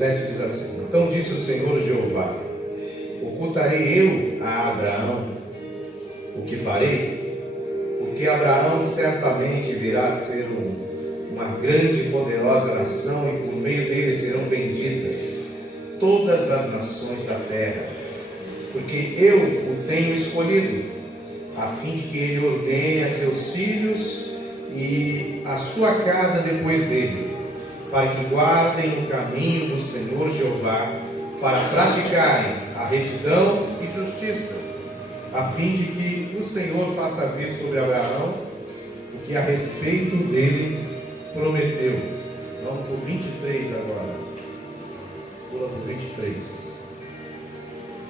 17 diz assim: Então disse o Senhor Jeová: Ocultarei eu a Abraão o que farei? Porque Abraão certamente virá a ser uma grande e poderosa nação, e por meio dele serão benditas todas as nações da terra. Porque eu o tenho escolhido, a fim de que ele ordene a seus filhos e a sua casa depois dele, para que guardem o caminho do Senhor Jeová, para praticarem a retidão e justiça, a fim de que o Senhor faça vir sobre Abraão o que a respeito dele prometeu. Vamos para o 23 agora. Pula para o 23.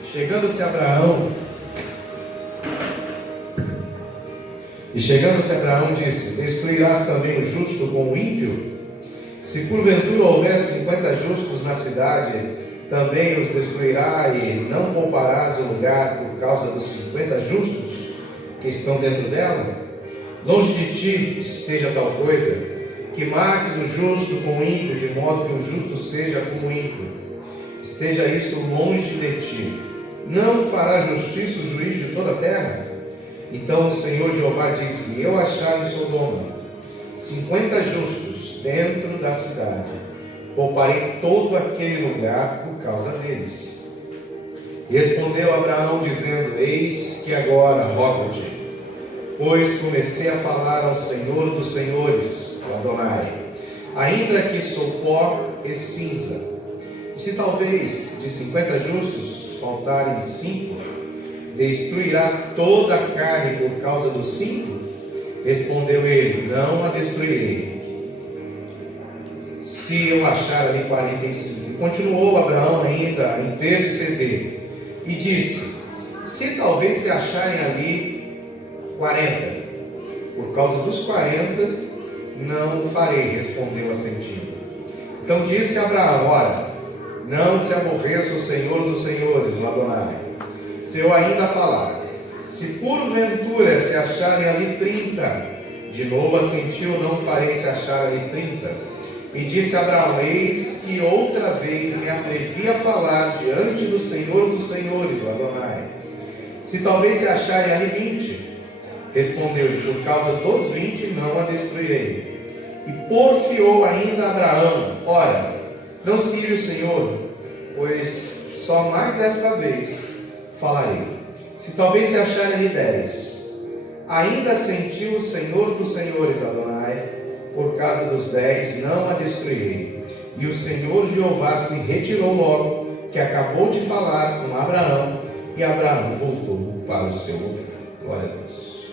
Chegando-se Abraão disse: Destruirás também o justo com o ímpio? Se porventura houver 50 justos na cidade, também os destruirá, e não pouparás o lugar por causa dos 50 justos que estão dentro dela? Longe de ti esteja tal coisa, que mates o justo com o ímpio, de modo que o justo seja como o ímpio. Esteja isto longe de ti. Não fará justiça o juiz de toda a terra? Então o Senhor Jeová disse: Se eu achar em Sodoma 50 justos dentro da cidade, pouparei todo aquele lugar por causa deles. Respondeu Abraão dizendo: Eis que agora rogo-te, pois comecei a falar ao Senhor dos senhores, o Adonai, ainda que sou pó e cinza. E se talvez de 50 justos faltarem 5, destruirá toda a carne por causa dos 5? Respondeu ele: Não a destruirei, se eu achar ali 45. Continuou Abraão ainda a interceder e disse: Se talvez se acharem ali 40, por causa dos 40 não farei, respondeu assentindo. Então disse Abraão: Ora, não se aborreça o Senhor dos senhores, o Adonai, se eu ainda falar. Se porventura se acharem ali 30, de novo assentiu: Não farei se achar ali 30. E disse Abraão: Eis que outra vez me atrevi a falar diante do Senhor dos senhores, o Adonai. Se talvez se acharem ali 20, respondeu-lhe: Por causa dos 20 não a destruirei. E porfiou ainda Abraão: Ora, não se ire o Senhor, pois só mais esta vez falarei. Se talvez se acharem ali 10, ainda assentiu o Senhor dos senhores, Adonai: Por causa dos 10 não a destruirei. E o Senhor Jeová se retirou logo que acabou de falar com Abraão, e Abraão voltou para o seu lugar. Glória a Deus.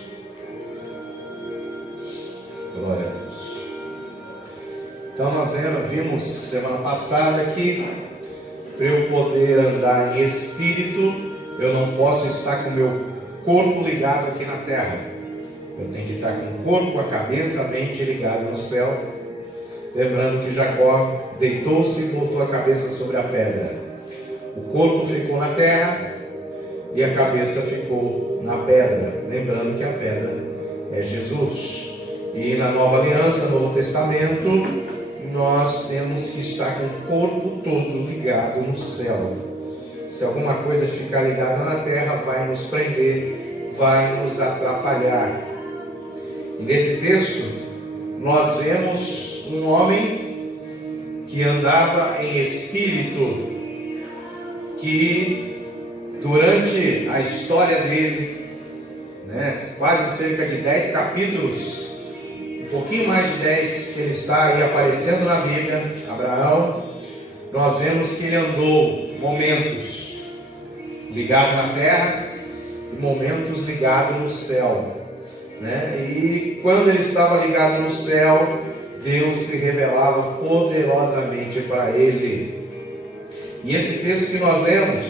Glória a Deus. Então nós vimos semana passada que para eu poder andar em espírito, eu não posso estar com o meu corpo ligado aqui na terra. Eu tenho que estar com o corpo, a cabeça, a mente ligada no céu. Lembrando que Jacó deitou-se e botou a cabeça sobre a pedra. O corpo ficou na terra e a cabeça ficou na pedra. Lembrando que a pedra é Jesus. E na Nova Aliança, no Novo Testamento, nós temos que estar com o corpo todo ligado no céu. Se alguma coisa ficar ligada na terra, vai nos prender, vai nos atrapalhar. E nesse texto, nós vemos um homem que andava em espírito, que durante a história dele, quase cerca de 10 capítulos, um pouquinho mais de 10 que ele está aí aparecendo na Bíblia, Abraão, nós vemos que ele andou momentos ligado na terra e momentos ligados no céu. E quando ele estava ligado no céu, Deus se revelava poderosamente para ele. E esse texto que nós lemos,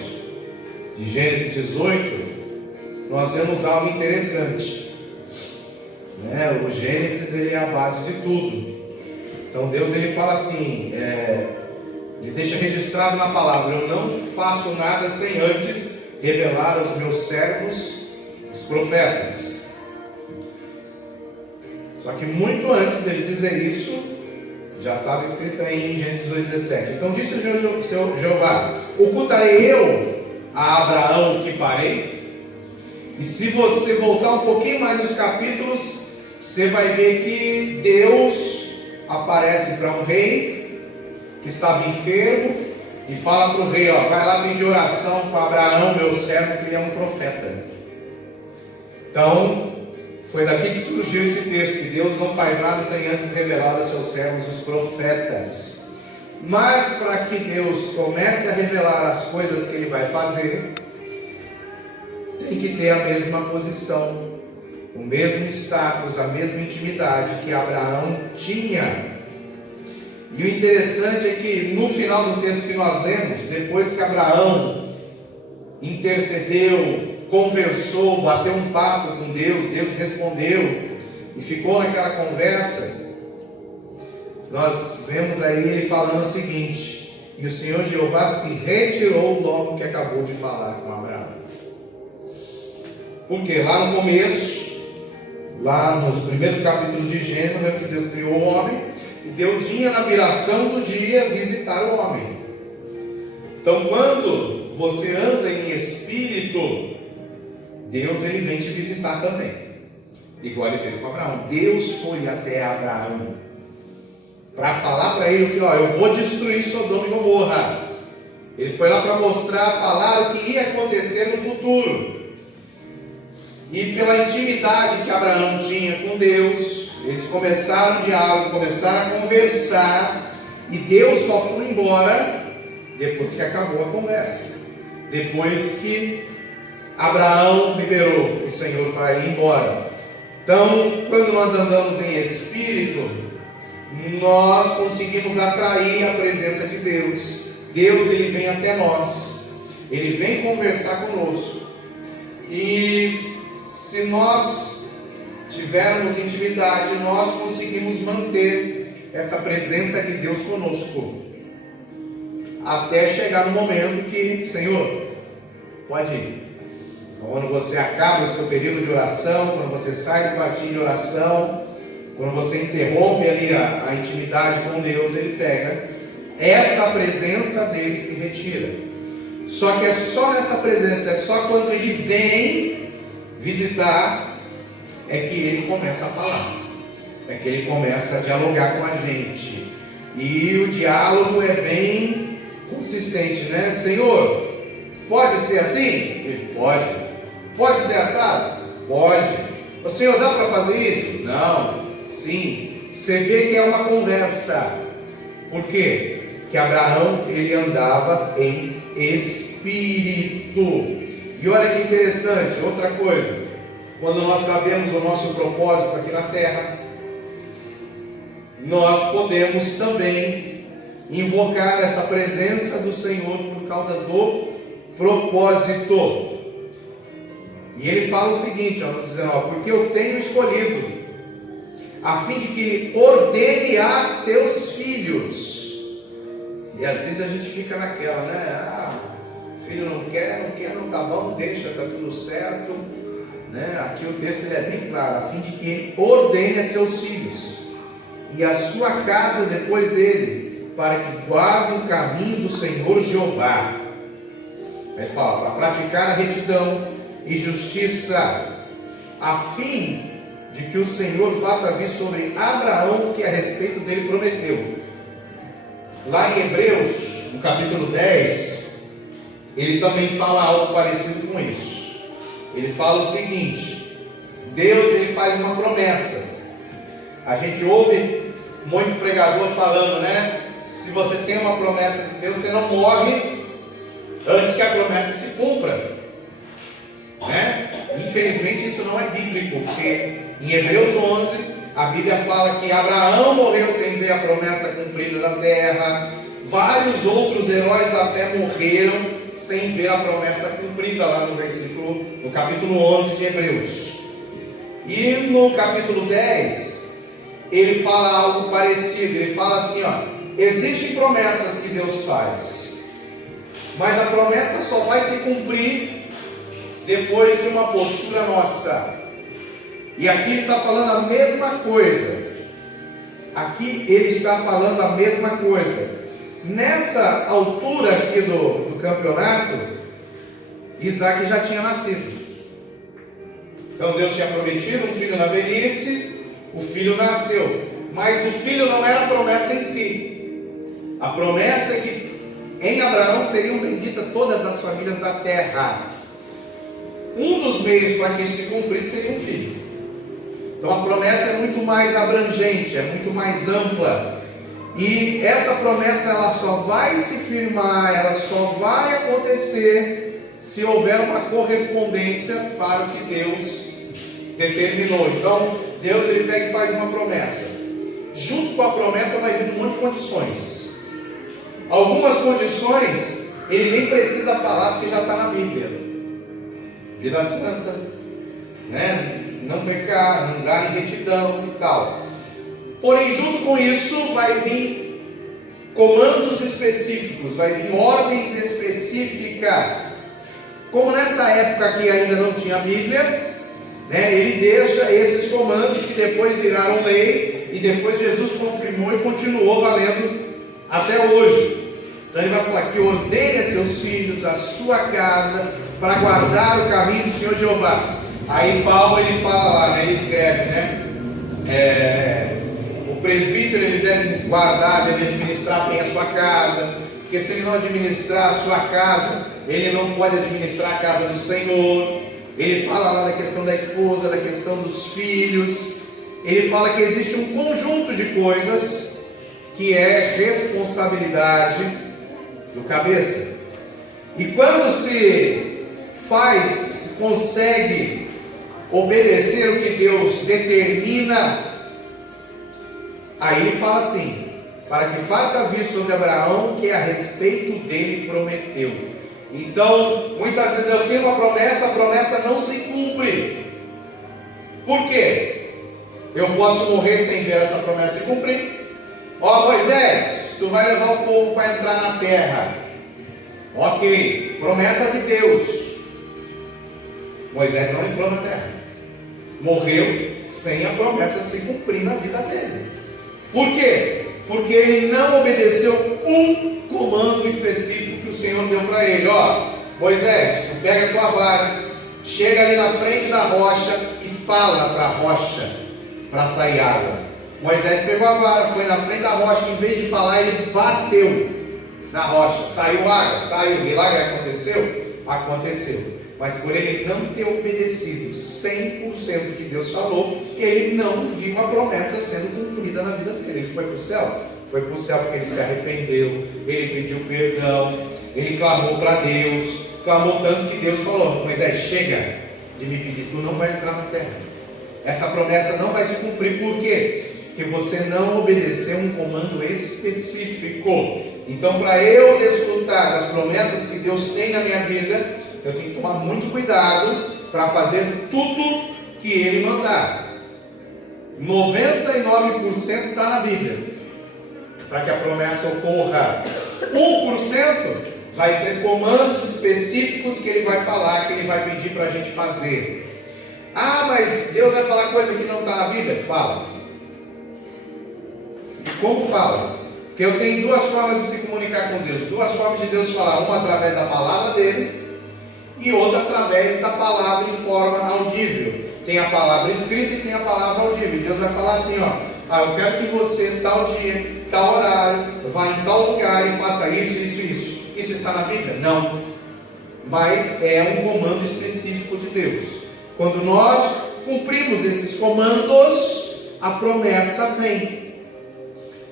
de Gênesis 18, nós vemos algo interessante. O Gênesis, ele é a base de tudo. Então Deus, ele fala assim, ele deixa registrado na palavra: eu não faço nada sem antes revelar aos meus servos, os profetas. Só que muito antes dele dizer isso, Já estava escrito aí em Gênesis 2,17. Então disse o Jeová: ocultarei eu a Abraão o que farei? E se você voltar um pouquinho mais nos capítulos, você vai ver que Deus aparece para um rei que estava enfermo e fala para o rei: ó, vai lá pedir oração para Abraão, meu servo, que ele é um profeta. Então, foi daqui que surgiu esse texto, que Deus não faz nada sem antes revelar aos seus servos, os profetas. Mas para que Deus comece a revelar as coisas que Ele vai fazer, tem que ter a mesma posição, o mesmo status, a mesma intimidade que Abraão tinha. E o interessante é que no final do texto que nós lemos, depois que Abraão intercedeu, conversou, bateu um papo com Deus, Deus respondeu e ficou naquela conversa, nós vemos aí ele falando o seguinte: e o Senhor Jeová se retirou logo que acabou de falar com Abraão. Porque lá no começo, lá nos primeiros capítulos de Gênesis, vemos que Deus criou o homem e Deus vinha na viração do dia visitar o homem. Então, quando você anda em espírito, Deus ele vem te visitar também, igual ele fez com Abraão. Deus foi até Abraão para falar para ele que, ó, eu vou destruir Sodoma e Gomorra. Ele foi lá para mostrar, falar o que ia acontecer no futuro. E pela intimidade que Abraão tinha com Deus, eles começaram o diálogo, começaram a conversar, e Deus só foi embora depois que acabou a conversa, depois que Abraão liberou o Senhor para ir embora. Então, quando nós andamos em espírito, nós conseguimos atrair a presença de Deus. Deus ele vem até nós, ele vem conversar conosco. E se nós tivermos intimidade, nós conseguimos manter essa presença de Deus conosco, até chegar no momento que, Senhor, pode ir. Quando você acaba o seu período de oração, quando você sai do quartinho de oração, quando você interrompe ali a intimidade com Deus, ele pega, essa presença dele se retira. Só que é só nessa presença, é só quando ele vem visitar, é que ele começa a falar, é que ele começa a dialogar com a gente. E o diálogo é bem consistente, né? Senhor, pode ser assim? Ele pode. Pode ser assado? Pode. O Senhor, dá para fazer isso? Não. Sim. Você vê que é uma conversa. Por quê? Porque Abraão, ele andava em espírito. E olha que interessante, outra coisa. Quando nós sabemos o nosso propósito aqui na terra, nós podemos também invocar essa presença do Senhor por causa do propósito. E ele fala o seguinte, ó, no 19: porque eu tenho escolhido, a fim de que ordene a seus filhos. E às vezes a gente fica naquela, né? Filho não quer, não tá bom, deixa, tá tudo certo, né? Aqui o texto ele é bem claro: a fim de que ele ordene a seus filhos e a sua casa depois dele, para que guardem o caminho do Senhor Jeová. Ele fala, para praticar a retidão e justiça, a fim de que o Senhor faça vir sobre Abraão o que a respeito dele prometeu. Lá em Hebreus, no capítulo 10, ele também fala algo parecido com isso. Ele fala o seguinte: Deus ele faz uma promessa. A gente ouve muito pregador falando, né? Se você tem uma promessa de Deus, você não morre antes que a promessa se cumpra, né? Infelizmente isso não é bíblico, porque em Hebreus 11 a Bíblia fala que Abraão morreu sem ver a promessa cumprida na terra. Vários outros heróis da fé morreram sem ver a promessa cumprida, lá no capítulo 11 de Hebreus. E no capítulo 10 ele fala algo parecido. Ele fala assim, ó: existem promessas que Deus faz, mas a promessa só vai se cumprir depois de uma postura nossa. E aqui ele está falando a mesma coisa. aqui ele está falando a mesma coisa. Nessa altura aqui do campeonato, Isaac já tinha nascido. Então Deus tinha prometido um filho na velhice, o filho nasceu. Mas o filho não era a promessa em si. A promessa é que em Abraão seriam benditas todas as famílias da terra. Um dos meios para que isso se cumprisse seria um filho. Então a promessa é muito mais abrangente, é muito mais ampla. E essa promessa ela só vai se firmar, ela só vai acontecer se houver uma correspondência para o que Deus determinou. Então Deus ele pega e faz uma promessa. Junto com a promessa vai vir um monte de condições. Algumas condições ele nem precisa falar porque já está na Bíblia. Vida santa, né? Não pecar, andar em retidão e tal. Porém, junto com isso vai vir comandos específicos, vai vir ordens específicas. Como nessa época aqui ainda não tinha Bíblia, né, ele deixa esses comandos que depois viraram lei e depois Jesus confirmou e continuou valendo até hoje. Então ele vai falar que ordene a seus filhos, a sua casa, para guardar o caminho do Senhor Jeová. Aí Paulo ele fala lá, né, ele escreve, né? O presbítero ele deve guardar, deve administrar bem a sua casa, porque se ele não administrar a sua casa, ele não pode administrar a casa do Senhor. Ele fala lá da questão da esposa, da questão dos filhos. Ele fala que existe um conjunto de coisas que é responsabilidade do cabeça. E quando se consegue obedecer o que Deus determina, aí ele fala assim: para que faça vir sobre Abraão que a respeito dele prometeu. Então, muitas vezes eu tenho uma promessa, a promessa não se cumpre. Por quê? Eu posso morrer sem ver essa promessa se cumprir. Ó, Moisés, tu vai levar o povo para entrar na terra. Ok, promessa de Deus. Moisés não entrou na terra. Morreu sem a promessa se cumprir na vida dele. Por quê? Porque ele não obedeceu um comando específico que o Senhor deu para ele. Ó, Moisés, tu pega a tua vara, chega ali na frente da rocha e fala para a rocha para sair água. Moisés pegou a vara, foi na frente da rocha, em vez de falar, ele bateu na rocha, saiu água, saiu. Milagre aconteceu? Aconteceu. Mas por ele não ter obedecido 100% que Deus falou, ele não viu a promessa sendo cumprida na vida dele. Ele foi para o céu? Foi para o céu porque ele se arrependeu, ele pediu perdão, ele clamou para Deus, clamou tanto que Deus falou: Moisés, chega de me pedir, tu não vai entrar na terra. Essa promessa não vai se cumprir. Por quê? Porque você não obedeceu um comando específico. Então, para eu desfrutar das promessas que Deus tem na minha vida, eu tenho que tomar muito cuidado para fazer tudo que Ele mandar. 99% está na Bíblia. Para que a promessa ocorra, 1% vai ser comandos específicos que Ele vai falar, que Ele vai pedir para a gente fazer. Ah, mas Deus vai falar coisa que não está na Bíblia? Fala. E como fala? Porque eu tenho duas formas de se comunicar com Deus. Duas formas de Deus falar. Uma através da palavra dele e outra através da palavra em forma audível. Tem a palavra escrita e tem a palavra audível. Deus vai falar assim, ó: eu quero que você, tal dia, tal horário, vá em tal lugar e faça isso, isso, isso. Isso está na Bíblia? Não. Mas é um comando específico de Deus. Quando nós cumprimos esses comandos, a promessa vem.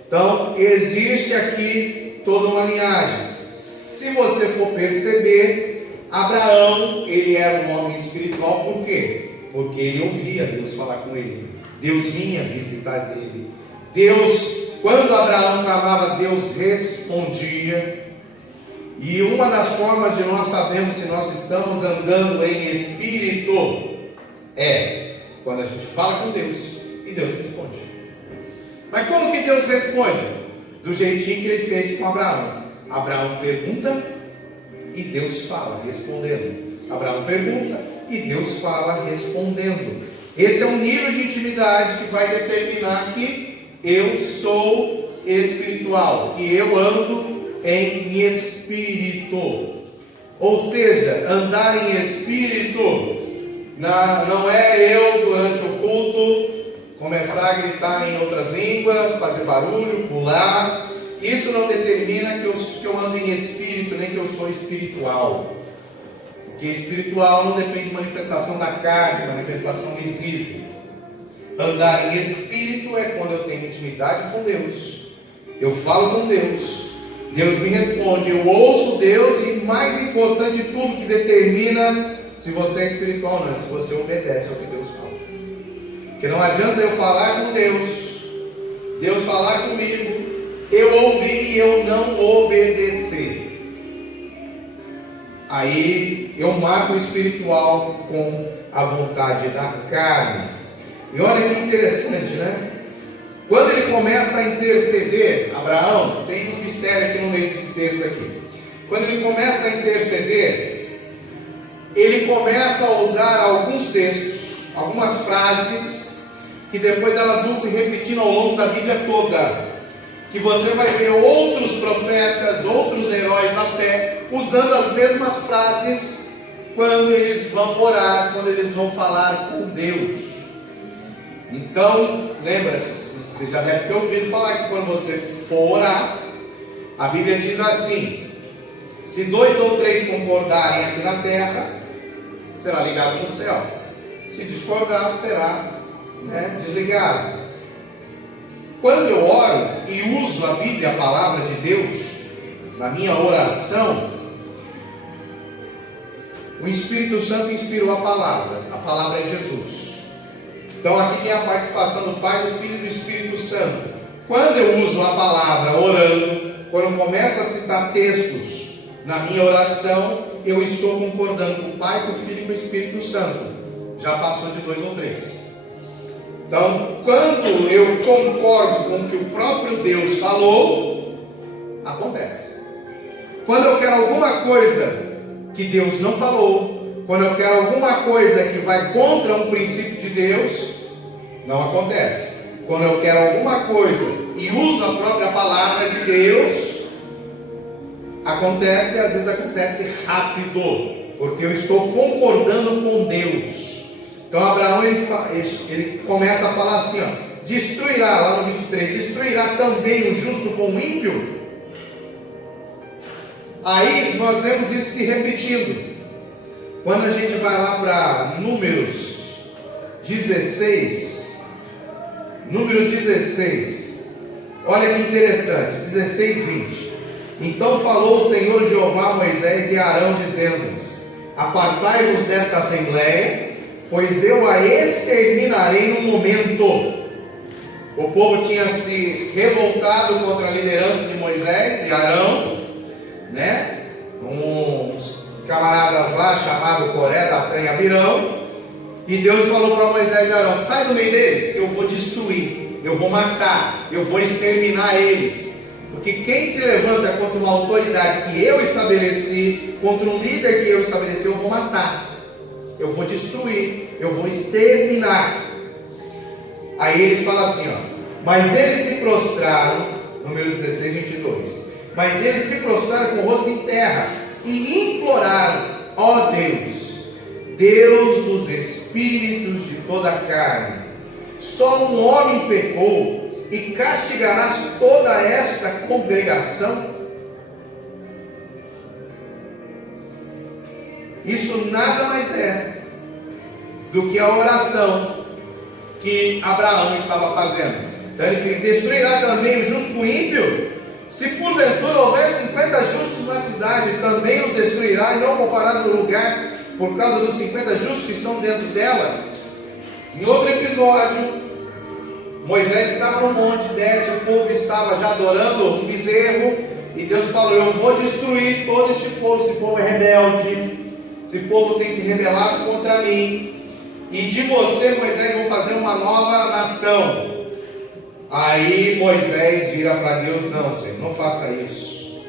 Então, existe aqui toda uma linhagem. Se você for perceber, Abraão, ele era um homem espiritual. Por quê? Porque ele ouvia Deus falar com ele. Deus vinha visitar ele. Deus, quando Abraão clamava, Deus respondia. E uma das formas de nós sabermos se nós estamos andando em espírito é quando a gente fala com Deus e Deus responde. Mas como que Deus responde? Do jeitinho que ele fez com Abraão. Abraão pergunta e Deus fala, respondendo. Abraão pergunta e Deus fala, respondendo. Esse é um nível de intimidade que vai determinar que eu sou espiritual, que eu ando em espírito. Ou seja, andar em espírito não é eu durante o culto começar a gritar em outras línguas, fazer barulho, pular. Isso não determina que eu ando em espírito, nem que eu sou espiritual. Porque espiritual não depende de manifestação da carne, manifestação visível. Andar em espírito é quando eu tenho intimidade com Deus. Eu falo com Deus. Deus me responde, eu ouço Deus, e mais importante de tudo, que determina se você é espiritual ou não, é se você obedece ao que Deus fala. Porque não adianta eu falar com Deus, Deus falar comigo, eu ouvir e eu não obedecer. Aí eu mato o espiritual com a vontade da carne. E olha que interessante, né? Quando ele começa a interceder, Abraão, tem uns mistérios aqui no meio desse texto aqui. Quando ele começa a interceder, ele começa a usar alguns textos, algumas frases, que depois elas vão se repetindo ao longo da Bíblia toda. Que você vai ver outros profetas, outros heróis da fé, usando as mesmas frases quando eles vão orar, quando eles vão falar com Deus. Então, lembra-se, você já deve ter ouvido falar que quando você for orar, a Bíblia diz assim: se 2 ou 3 concordarem aqui na terra, será ligado no céu. Se discordar, será desligado. Quando eu oro e uso a Bíblia, a palavra de Deus, na minha oração, o Espírito Santo inspirou a palavra é Jesus. Então aqui tem a participação do Pai, do Filho e do Espírito Santo. Quando eu uso a palavra orando, quando eu começo a citar textos na minha oração, eu estou concordando com o Pai, com o Filho e com o Espírito Santo. Já passou de 2 ou 3. Então, quando eu concordo com o que o próprio Deus falou, acontece. Quando eu quero alguma coisa que Deus não falou, quando eu quero alguma coisa que vai contra um princípio de Deus, não acontece. Quando eu quero alguma coisa e uso a própria palavra de Deus, acontece, e às vezes acontece rápido, porque eu estou concordando com Deus. Então Abraão ele começa a falar assim, destruirá, lá no 23, destruirá também o justo com o ímpio? Aí nós vemos isso se repetindo. Quando a gente vai lá para Números 16, número 16, olha que interessante, 16, 20. Então falou o Senhor Jeová a Moisés e a Arão, dizendo-lhes: apartai-vos desta assembleia, pois eu a exterminarei no momento. O povo tinha se revoltado contra a liderança de Moisés e Arão, uns camaradas lá chamados Coré, Datã e Abirão, e Deus falou para Moisés e Arão: sai do meio deles, eu vou destruir, eu vou matar, eu vou exterminar eles. Porque quem se levanta contra uma autoridade que eu estabeleci, contra um líder que eu estabeleci, eu vou matar, eu vou destruir, eu vou exterminar. Aí eles falam assim, mas eles se prostraram, número 16, 22, mas eles se prostraram com o rosto em terra e imploraram: ó Deus, Deus dos espíritos de toda a carne, só um homem pecou e castigarás toda esta congregação? Isso nada mais é do que a oração que Abraão estava fazendo. Então ele fica: destruirá também o justo com o ímpio? Se porventura houver 50 justos na cidade, também os destruirá, e não pouparás o lugar por causa dos 50 justos que estão dentro dela? Em outro episódio, Moisés estava no monte, desce, o povo estava já adorando um bezerro, e Deus falou: eu vou destruir todo este povo. Esse povo é rebelde, esse povo tem se rebelado contra mim, e de você, Moisés, vou fazer uma nova nação. Aí Moisés vira para Deus: não, Senhor, não faça isso.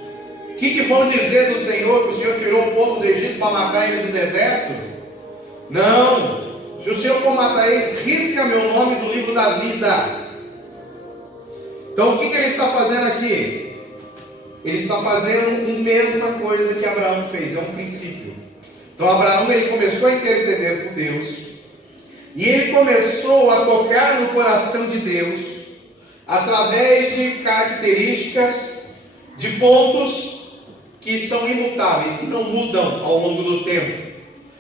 O que vão dizer do Senhor, que o Senhor tirou o povo do Egito para matar eles no deserto? Não, se o Senhor for matar eles, risca meu nome do livro da vida. Então o que ele está fazendo aqui? Ele está fazendo a mesma coisa que Abraão fez, é um princípio. Então Abraão ele começou a interceder por Deus, e ele começou a tocar no coração de Deus, através de características, de pontos que são imutáveis, que não mudam ao longo do tempo.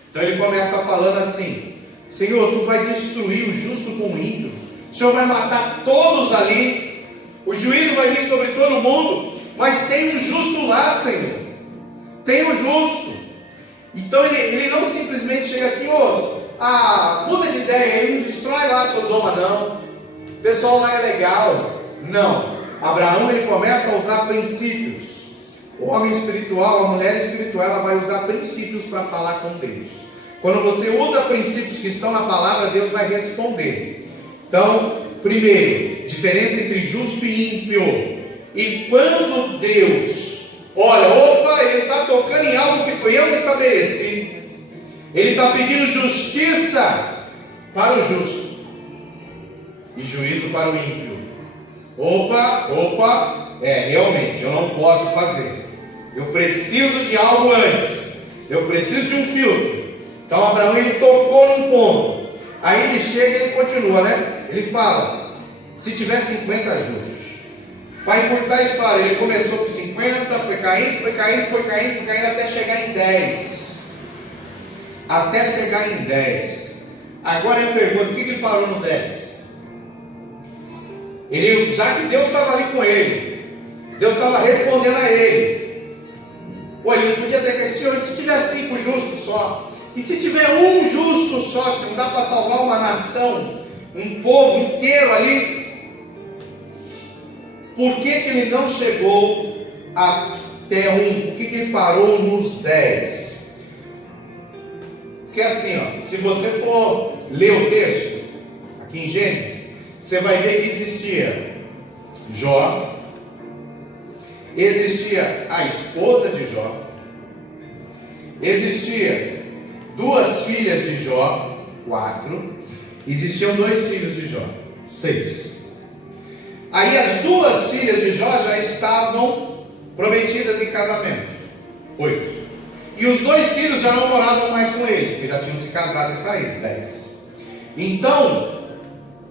Então ele começa falando assim: Senhor, tu vai destruir o justo com o ímpio, o Senhor vai matar todos ali, o juízo vai vir sobre todo mundo, mas tem um justo lá, Senhor, tem um justo. Então ele não simplesmente chega assim: muda de ideia, ele não destrói lá Sodoma não, o pessoal lá é legal. Não, Abraão ele começa a usar princípios. O homem espiritual, a mulher espiritual, ela vai usar princípios para falar com Deus. Quando você usa princípios que estão na palavra, Deus vai responder. Então, primeiro, diferença entre justo e ímpio. E quando Deus olha, ele está tocando em algo que foi eu que estabeleci, ele está pedindo justiça para o justo e juízo para o ímpio. Realmente, eu não posso fazer. Eu preciso de algo antes. Eu preciso de um filtro. Então Abraão ele tocou num ponto. Aí ele chega e ele continua, né? Ele fala: se tiver 50 justos. Para encurtar a história, ele começou com 50, foi caindo até chegar em 10. Até chegar em 10. Agora eu pergunto, por que ele parou no 10? Já que Deus estava ali com ele, Deus estava respondendo a ele. Ele não podia ter questões. Se tiver 5 justos só, e se tiver um justo só, se não dá para salvar uma nação, um povo inteiro ali, por que ele não chegou até 1? Por que ele parou nos 10? Porque assim, se você for ler o texto aqui em Gênesis, você vai ver que existia Jó, existia a esposa de Jó, existia 2 filhas de Jó, 4, existiam 2 filhos de Jó, 6. Aí as 2 filhas de Jó já estavam prometidas em casamento, 8. E os 2 filhos já não moravam mais com eles, porque já tinham se casado e saído, 10. Então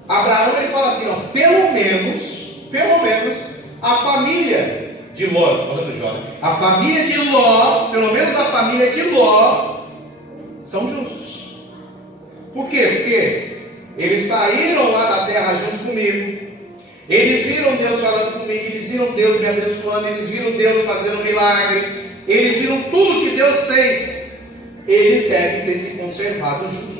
Abraão ele fala assim: pelo menos a família de Ló, estou falando de Jó, a família de Ló, pelo menos a família de Ló são justos. Por quê? Porque eles saíram lá da terra junto comigo, eles viram Deus falando comigo, eles viram Deus me abençoando, eles viram Deus fazendo milagre, eles viram tudo que Deus fez. Eles devem ter se conservado justos.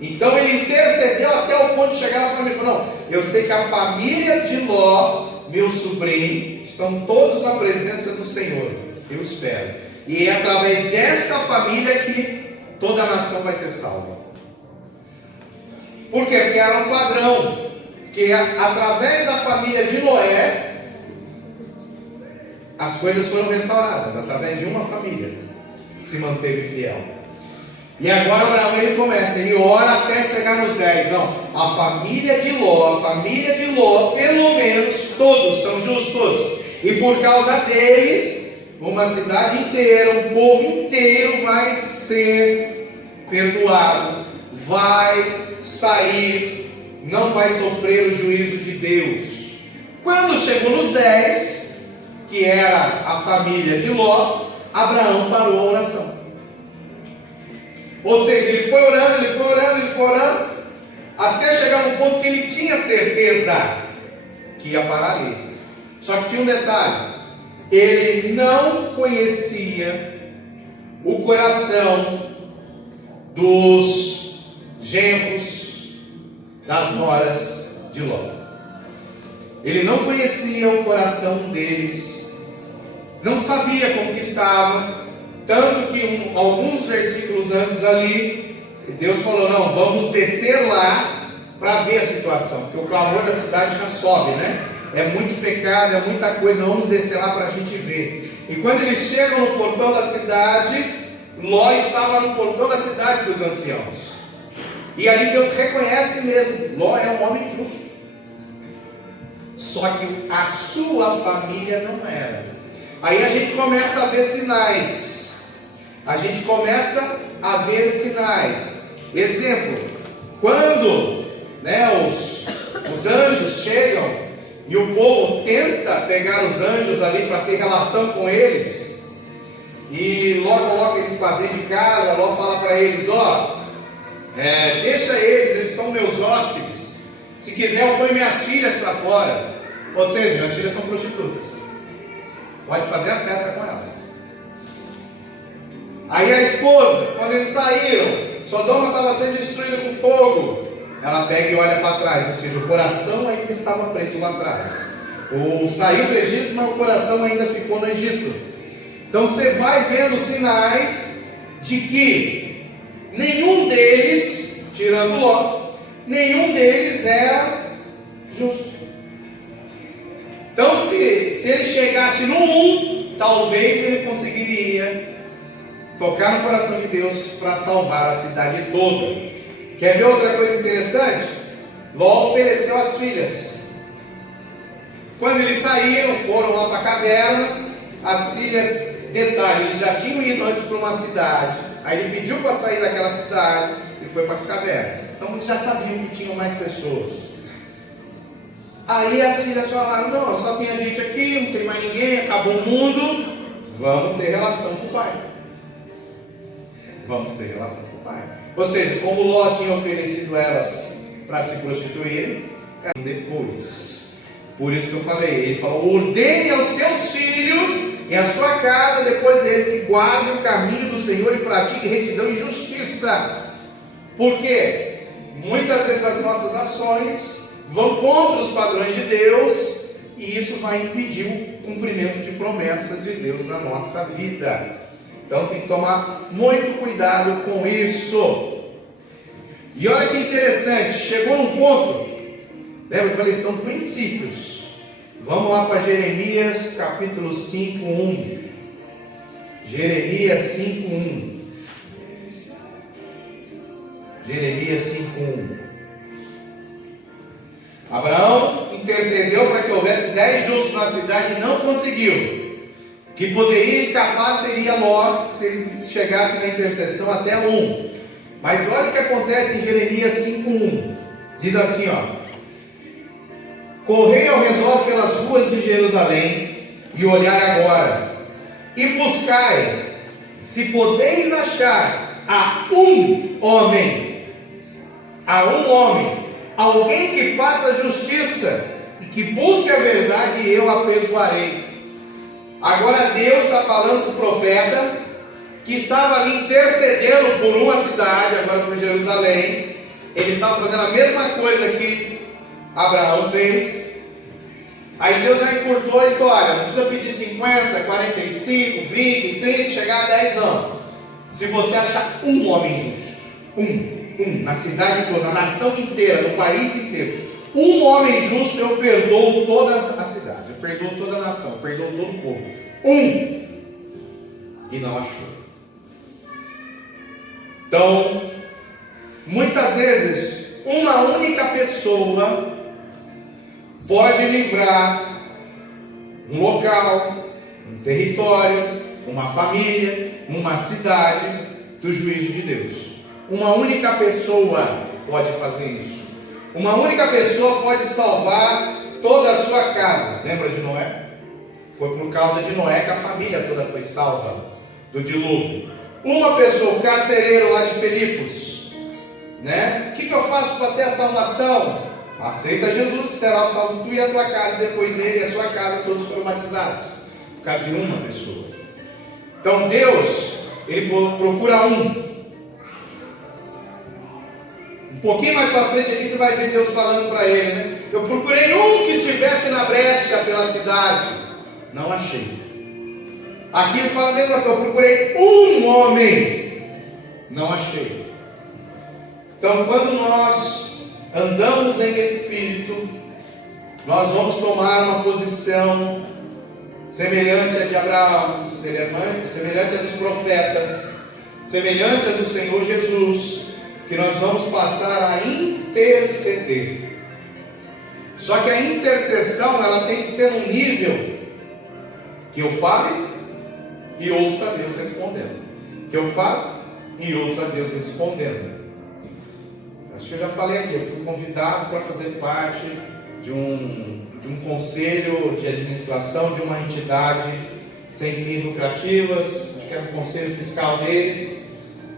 Então ele intercedeu até o ponto de chegar na família e falou: não, eu sei que a família de Ló, meu sobrinho, estão todos na presença do Senhor, eu espero, e é através desta família que toda a nação vai ser salva. Por quê? Porque era um padrão, que através da família de Noé as coisas foram restauradas, através de uma família se manteve fiel. E agora Abraão ele começa, ele ora até chegar nos 10. Não, a família de Ló, pelo menos todos são justos. E por causa deles, uma cidade inteira, um povo inteiro vai ser perdoado, vai sair, não vai sofrer o juízo de Deus. Quando chegou nos 10, que era a família de Ló, Abraão parou a oração. Ou seja, ele foi orando, até chegar no ponto que ele tinha certeza que ia parar ali. Só que tinha um detalhe: ele não conhecia o coração dos genros, das noras de Ló. Ele não conhecia o coração deles, não sabia como que estava. Tanto que alguns versículos antes ali, Deus falou: não, vamos descer lá para ver a situação, porque o clamor da cidade já sobe, né? É muito pecado, é muita coisa, vamos descer lá para a gente ver. E quando eles chegam no portão da cidade, Ló estava no portão da cidade dos anciãos. E ali Deus reconhece mesmo: Ló é um homem justo. só que a sua família não era. Aí a gente começa a ver sinais. A gente começa a ver sinais. Exemplo, quando os anjos chegam e o povo tenta pegar os anjos ali para ter relação com eles, e Ló coloca eles para dentro de casa. Ló fala para eles: deixa eles são meus hóspedes, se quiser eu ponho minhas filhas para fora. Ou seja, minhas filhas são prostitutas, pode fazer a festa com elas. Aí a esposa, quando eles saíram, Sodoma estava sendo destruída com fogo, ela pega e olha para trás, ou seja, o coração ainda estava preso lá atrás. Ou saiu do Egito, mas o coração ainda ficou no Egito. Então você vai vendo sinais de que nenhum deles, tirando Ló, nenhum deles era justo. Então se ele chegasse no 1, talvez ele conseguiria tocar no coração de Deus para salvar a cidade toda. Quer ver outra coisa interessante? Ló ofereceu as filhas. Quando eles saíram, foram lá para a caverna, as filhas, detalhe, eles já tinham ido antes para uma cidade, aí ele pediu para sair daquela cidade e foi para as cavernas. Então eles já sabiam que tinham mais pessoas. Aí as filhas falaram: não, só tem a gente aqui, não tem mais ninguém, acabou o mundo, vamos ter relação com o pai. Vamos ter relação com o pai. Ou seja, como Ló tinha oferecido elas para se prostituir, depois. Por isso que eu falei, ele falou: ordene aos seus filhos e à sua casa depois dele que guardem o caminho do Senhor e pratiquem retidão e justiça. Porque muitas vezes as nossas ações vão contra os padrões de Deus, e isso vai impedir o cumprimento de promessas de Deus na nossa vida. Então tem que tomar muito cuidado com isso. E olha que interessante, chegou num ponto, lembra que eu falei, são princípios. Vamos lá para Jeremias capítulo 5, 1. Jeremias 5, 1. Jeremias 5, 1. Abraão intercedeu para que houvesse 10 justos na cidade e não conseguiu. Que poderia escapar seria Ló, se ele chegasse na intercessão até 1. Mas olha o que acontece em Jeremias 5:1. Diz assim, correi ao redor pelas ruas de Jerusalém e olhai agora, e buscai, se podeis achar a um homem, alguém que faça justiça e que busque a verdade, e eu a perdoarei. Agora Deus está falando para o profeta, que estava ali intercedendo por uma cidade, agora por Jerusalém. Ele estava fazendo a mesma coisa que Abraão fez. Aí Deus já encurtou a história, não precisa pedir 50, 45, 20, 30, chegar a 10 não. Se você achar um homem justo, na cidade toda, na nação inteira, no país inteiro, um homem justo, eu perdoo toda a cidade, eu perdoo toda a nação, eu perdoo todo o povo. E não achou. Então, muitas vezes, uma única pessoa pode livrar um local, um território, uma família, uma cidade do juízo de Deus. Uma única pessoa pode fazer isso. Uma única pessoa pode salvar toda a sua casa. Lembra de Noé? Foi por causa de Noé que a família toda foi salva do dilúvio. Uma pessoa, o carcereiro lá de Filipos, O que eu faço para ter a salvação? Aceita Jesus, que será salvo tu e a tua casa. Depois ele e a sua casa todos foram batizados, por causa de uma pessoa. Então Deus, ele procura um pouquinho mais para frente aqui você vai ver Deus falando para ele, Eu procurei um que estivesse na brecha pela cidade, não achei. Aqui ele fala a mesma coisa, eu procurei um homem, não achei. Então quando nós andamos em espírito, nós vamos tomar uma posição semelhante a de Abraão, semelhante a dos profetas, semelhante a do Senhor Jesus, que nós vamos passar a interceder. Só que a intercessão, ela tem que ser um nível que eu fale e ouça Deus respondendo. Que eu fale e ouça Deus respondendo. Acho que eu já falei aqui, eu fui convidado para fazer parte de um conselho de administração de uma entidade sem fins lucrativas, acho que era o conselho fiscal deles.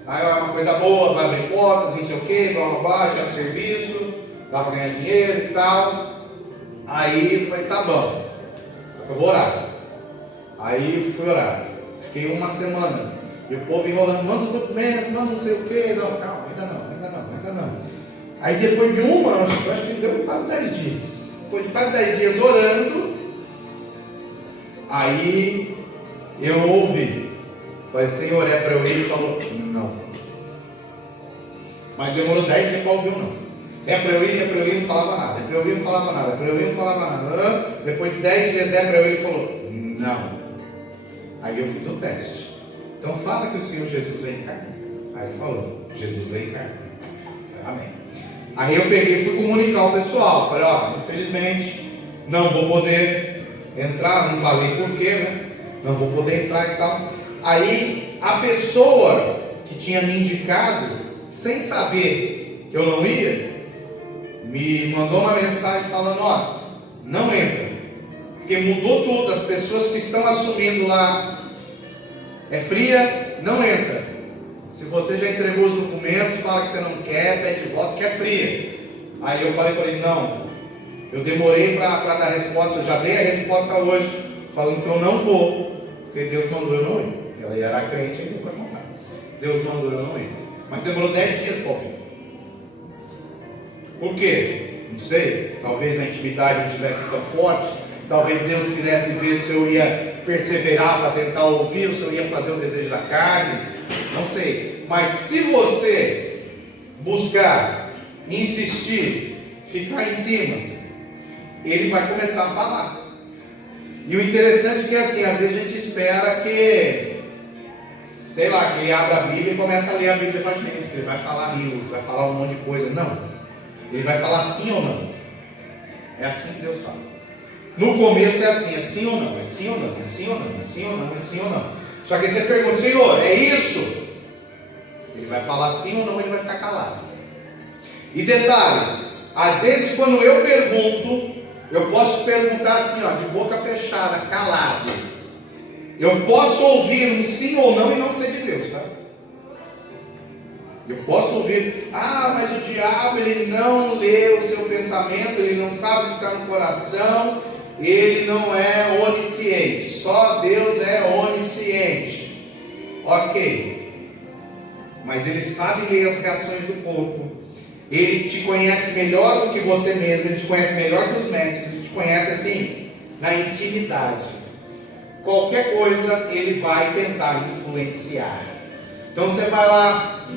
Aí é uma coisa boa, vai abrir portas, não sei o que, blá blá blá, gera serviço, dá para ganhar dinheiro e tal. Aí eu falei, tá bom, eu vou orar. Aí fui orar, fiquei uma semana, e o povo enrolando, manda o documento, manda não sei o que, não, calma, ainda não. Aí depois de um ano, eu acho que deu quase 10 dias, depois de quase 10 dias orando, aí eu ouvi, falei, Senhor, é para eu ir? Ele falou, não. Mas demorou 10 dias para ouvir ou não. É para eu ir, não falava nada. É para eu ir, não falava nada. É para eu ir, não falava nada. Depois de 10 dias é para eu ir, ele falou, não. Aí eu fiz o teste. Então fala que o Senhor Jesus veio em carne. Aí ele falou, Jesus veio em carne. Amém. Aí eu peguei e fui comunicar ao pessoal. Falei, ó, infelizmente não vou poder entrar. Não falei porquê, né? Não vou poder entrar e tal. Aí a pessoa que tinha me indicado, sem saber que eu não ia, me mandou uma mensagem falando, ó, não entra, porque mudou tudo, as pessoas que estão assumindo lá é fria, não entra. Se você já entregou os documentos, fala que você não quer, pede voto, que é fria. Aí eu falei para ele, não, eu demorei para dar a resposta, eu já dei a resposta hoje, falando que eu não vou, porque Deus mandou eu não ir. Ela era crente ainda para contar. Deus mandou eu não ir. Mas demorou 10 dias para ouvir. Por quê? Não sei. Talvez a intimidade não estivesse tão forte. Talvez Deus quisesse ver se eu ia perseverar para tentar ouvir, ou se eu ia fazer o desejo da carne. Não sei. Mas se você buscar, insistir, ficar em cima, ele vai começar a falar. E o interessante é que assim, às vezes a gente espera que, sei lá, que ele abra a Bíblia e comece a ler a Bíblia com a gente, que ele vai falar rios, vai falar um monte de coisa. Não. Ele vai falar sim ou não. É assim que Deus fala. No começo é assim, é sim ou não, é sim ou não, é sim ou não, é sim ou não, é sim ou não. Só que você pergunta, Senhor, é isso? Ele vai falar sim ou não, ele vai ficar calado. E detalhe, às vezes quando eu pergunto, eu posso perguntar assim, ó, de boca fechada, calado. Eu posso ouvir um sim ou não e não ser de Deus, tá? Eu posso ouvir, mas o diabo, ele não lê o seu pensamento, ele não sabe o que está no coração, ele não é onisciente, só Deus é onisciente. Ok, mas ele sabe ler as reações do corpo, ele te conhece melhor do que você mesmo, ele te conhece melhor que os médicos, ele te conhece assim, na intimidade. Qualquer coisa ele vai tentar influenciar. Então você vai lá,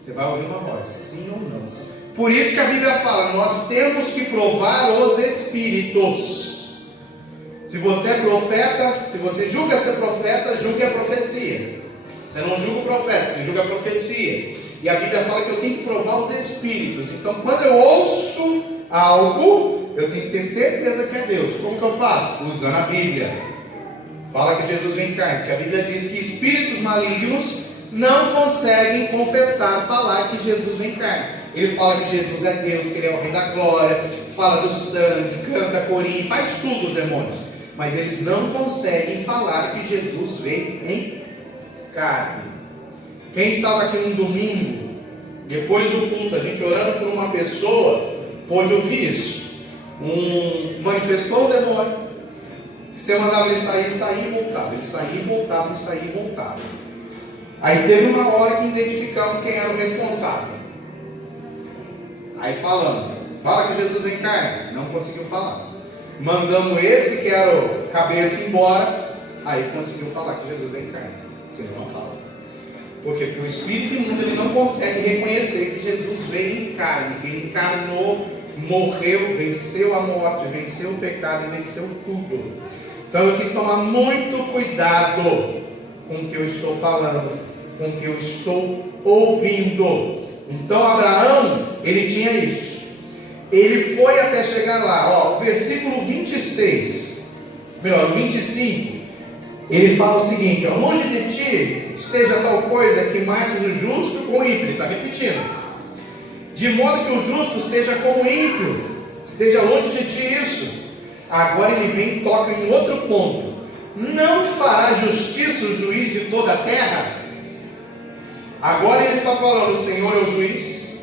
você vai ouvir uma voz, sim ou não. Por isso que a Bíblia fala, nós temos que provar os espíritos. Se você é profeta, se você julga ser profeta, julgue a profecia. Você não julga o profeta, você julga a profecia. E a Bíblia fala que eu tenho que provar os espíritos. Então quando eu ouço algo, eu tenho que ter certeza que é Deus. Como que eu faço? Usando a Bíblia. Fala que Jesus vem em carne, porque a Bíblia diz que espíritos malignos não conseguem confessar, falar que Jesus vem em carne. Ele fala que Jesus é Deus, que Ele é o Rei da Glória, fala do sangue, canta corinho, faz tudo os demônios. Mas eles não conseguem falar que Jesus veio em carne. Quem estava aqui no domingo, depois do culto, a gente orando por uma pessoa, pôde ouvir isso. Manifestou o demônio. Você mandava ele sair, e voltava. Ele saía e voltava, saía e voltava. Aí teve uma hora que identificamos quem era o responsável. Aí falamos, fala que Jesus vem em carne. Não conseguiu falar. Mandamos esse que era o cabeça embora. Aí conseguiu falar que Jesus vem em carne. Você não fala. Por quê? Porque o espírito imundo ele não consegue reconhecer que Jesus veio em carne, que Ele encarnou, morreu, venceu a morte, venceu o pecado e venceu tudo. Então eu tenho que tomar muito cuidado com o que eu estou falando, com o que eu estou ouvindo. Então Abraão, ele tinha isso. ele foi até chegar lá. O versículo 26, melhor, 25, ele fala o seguinte: longe de ti esteja tal coisa que mates o justo com o ímpio. Ele está repetindo: de modo que o justo seja como ímpio, esteja longe de ti isso. Agora ele vem e toca em outro ponto: não fará justiça o juiz de toda a terra? Agora ele está falando: o Senhor é o juiz,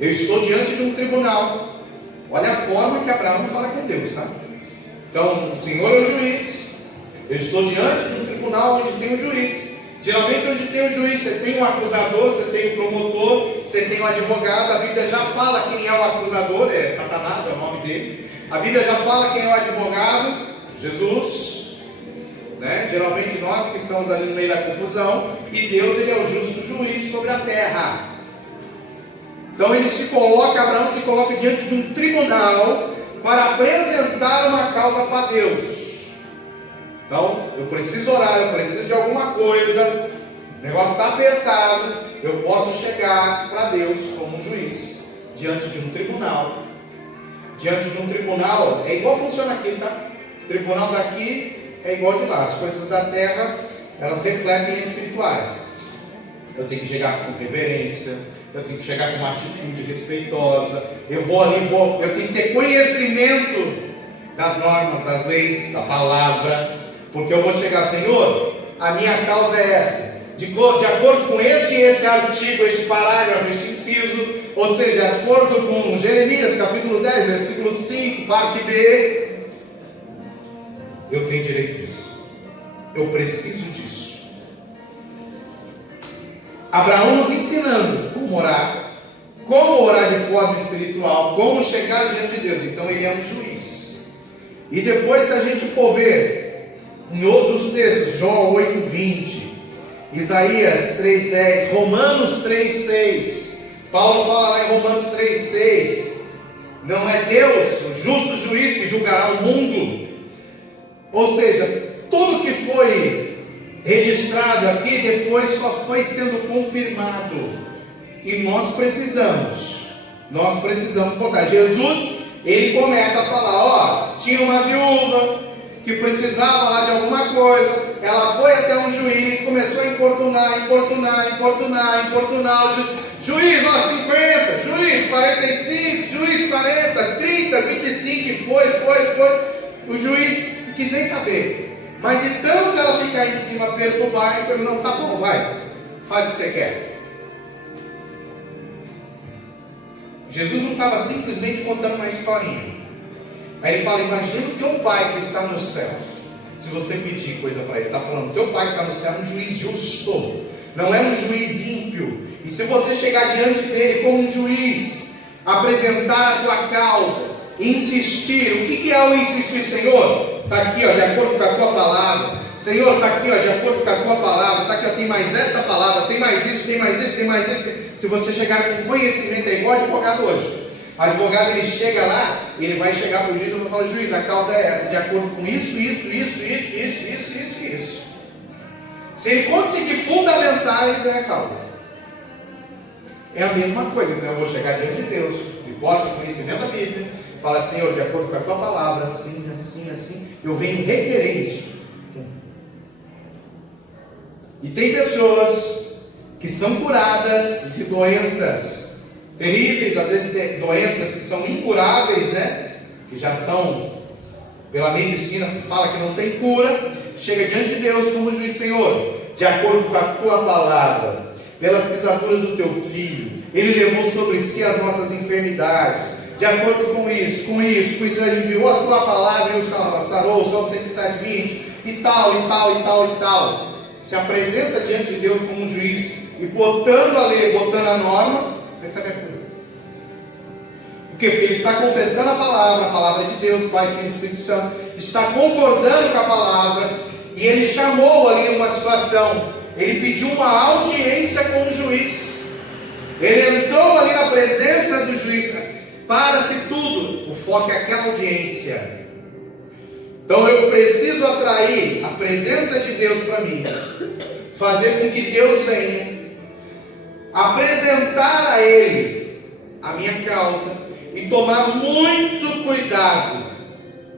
eu estou diante de um tribunal. Olha a forma que Abraão fala com Deus, tá? Então, o Senhor é o juiz, eu estou diante de um tribunal onde tem o juiz. Geralmente onde tem o juiz, você tem um acusador, você tem o promotor, você tem o advogado. A Bíblia já fala quem é o acusador, é Satanás, é o nome dele. A Bíblia já fala quem é o advogado, Jesus, né? Geralmente nós que estamos ali no meio da confusão, e Deus, ele é o justo juiz sobre a terra. Então ele se coloca, Abraão se coloca diante de um tribunal para apresentar uma causa para Deus. Então, eu preciso orar, eu preciso de alguma coisa, o negócio está apertado, eu posso chegar para Deus como um juiz, diante de um tribunal. Diante de um tribunal, é igual funciona aqui, tá? O tribunal daqui é igual de lá, as coisas da terra, elas refletem espirituais. Eu tenho que chegar com reverência, eu tenho que chegar com uma atitude respeitosa, eu tenho que ter conhecimento das normas, das leis, da palavra, porque eu vou chegar: Senhor, a minha causa é esta, de acordo com este artigo, este parágrafo, este inciso, ou seja, de acordo com Jeremias capítulo 10, versículo 5, parte B, eu tenho direito disso, eu preciso disso. Abraão nos ensinando como orar de forma espiritual, como chegar diante de Deus. Então ele é um juiz. E depois, se a gente for ver em outros textos, João 8:20, Isaías 3:10, Romanos 3:6, Paulo fala lá em Romanos 3:6, não é Deus, o justo juiz, que julgará o mundo. Ou seja, tudo que foi registrado aqui depois só foi sendo confirmado, e nós precisamos botar. Jesus, ele começa a falar: tinha uma viúva que precisava lá de alguma coisa, ela foi até um juiz, começou a importunar, juiz, 50, juiz 45, juiz 40, 30, 25, e foi, o juiz não quis nem saber. Mas de tanto ela ficar em cima, perturbar, ele falou: não, tá bom, vai, faz o que você quer. Jesus não estava simplesmente contando uma historinha. Aí ele fala: imagina o teu pai que está no céu. Se você pedir coisa para ele, está falando: teu pai que está no céu é um juiz justo, não é um juiz ímpio. E se você chegar diante dele como um juiz, apresentar a tua causa, insistir. O que é o insistir? Senhor, está aqui, de acordo com a tua palavra. Senhor, está aqui, de acordo com a tua palavra. Está aqui, tem mais esta palavra, tem mais isso, tem mais isso, tem mais isso. Se você chegar com conhecimento, é igual advogado hoje. O advogado, ele chega lá, ele vai chegar para o juiz e vai falar: juiz, a causa é essa, de acordo com isso. Se ele conseguir fundamentar, ele ganha a causa. É a mesma coisa. Então eu vou chegar diante de Deus, e posso ter conhecimento da Bíblia, falar: Senhor, de acordo com a tua palavra, assim, eu venho requerer isso. E tem pessoas que são curadas de doenças terríveis, às vezes doenças que são incuráveis, né? Que já são, pela medicina, fala que não tem cura. Chega diante de Deus como juiz: Senhor, de acordo com a tua palavra, pelas pisaduras do teu filho, ele levou sobre si as nossas enfermidades. De acordo com isso, ele enviou a tua palavra e o sarou, Salmo 107:20, e tal. Se apresenta diante de Deus como um juiz, e botando a lei, botando a norma, recebe a cura. Por quê? Porque ele está confessando a palavra de Deus, Pai, Filho e Espírito Santo, está concordando com a palavra, e ele chamou ali uma situação, ele pediu uma audiência com o juiz, ele entrou ali na presença do juiz. Para-se tudo, o foco é aquela audiência. Então eu preciso atrair a presença de Deus para mim, fazer com que Deus venha, apresentar a Ele a minha causa, e e tomar muito cuidado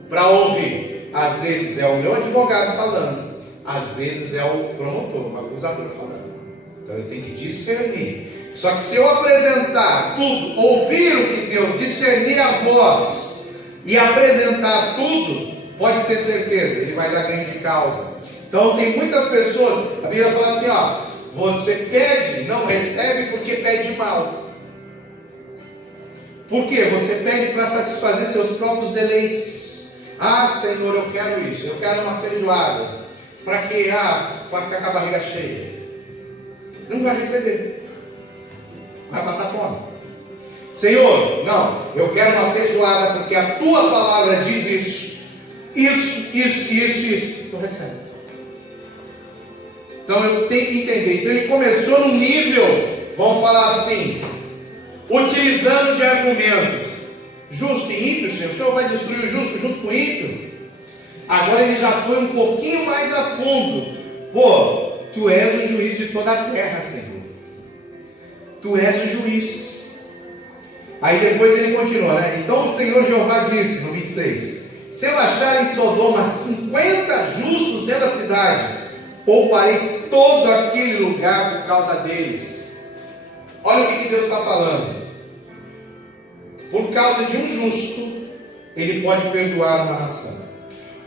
para ouvir. Às vezes é o meu advogado falando, às vezes é o promotor, o acusador falando. Então eu tenho que discernir. Só que se eu apresentar tudo, ouvir o que Deus, discernir a voz e apresentar tudo, pode ter certeza, ele vai dar ganho de causa. Então tem muitas pessoas, a Bíblia fala assim, ó, você pede, não recebe porque pede mal. Por quê? Você pede para satisfazer seus próprios deleites. Ah, Senhor, eu quero isso, eu quero uma feijoada. Para quê? Para ficar com a barriga cheia. Não vai receber, vai passar fome. Senhor, não, eu quero uma feijoada porque a tua palavra diz isso. Isso. Tu recebe. Então eu tenho que entender. Então ele começou num nível, vamos falar assim, utilizando de argumentos. Justo e ímpio, Senhor, o Senhor vai destruir o justo junto com o ímpio? Agora ele já foi um pouquinho mais a fundo. Pô, tu és o juiz de toda a terra, Senhor. Tu és o juiz. Aí depois ele continua, né? Então o Senhor Jeová disse, no 26, se eu achar em Sodoma 50 justos dentro da cidade, pouparei todo aquele lugar por causa deles. Olha o que Deus está falando. Por causa de um justo, ele pode perdoar uma nação.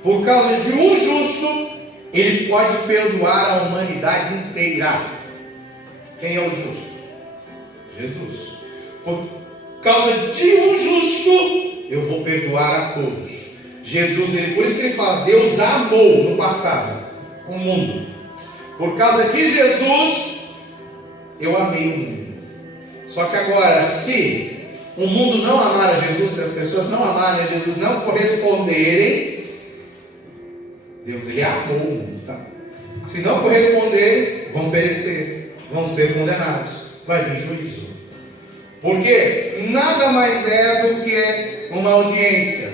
Por causa de um justo, ele pode perdoar a humanidade inteira. Quem é o justo? Jesus. Por causa de um justo, eu vou perdoar a todos. Jesus, por isso que ele fala, Deus amou no passado o mundo. Por causa de Jesus, eu amei o mundo. Só que agora, se o mundo não amar a Jesus, se as pessoas não amarem a Jesus, não corresponderem, Deus, ele amou o mundo, tá? Se não corresponderem, vão perecer, vão ser condenados, vai vir juízo. Porque nada mais é do que uma audiência.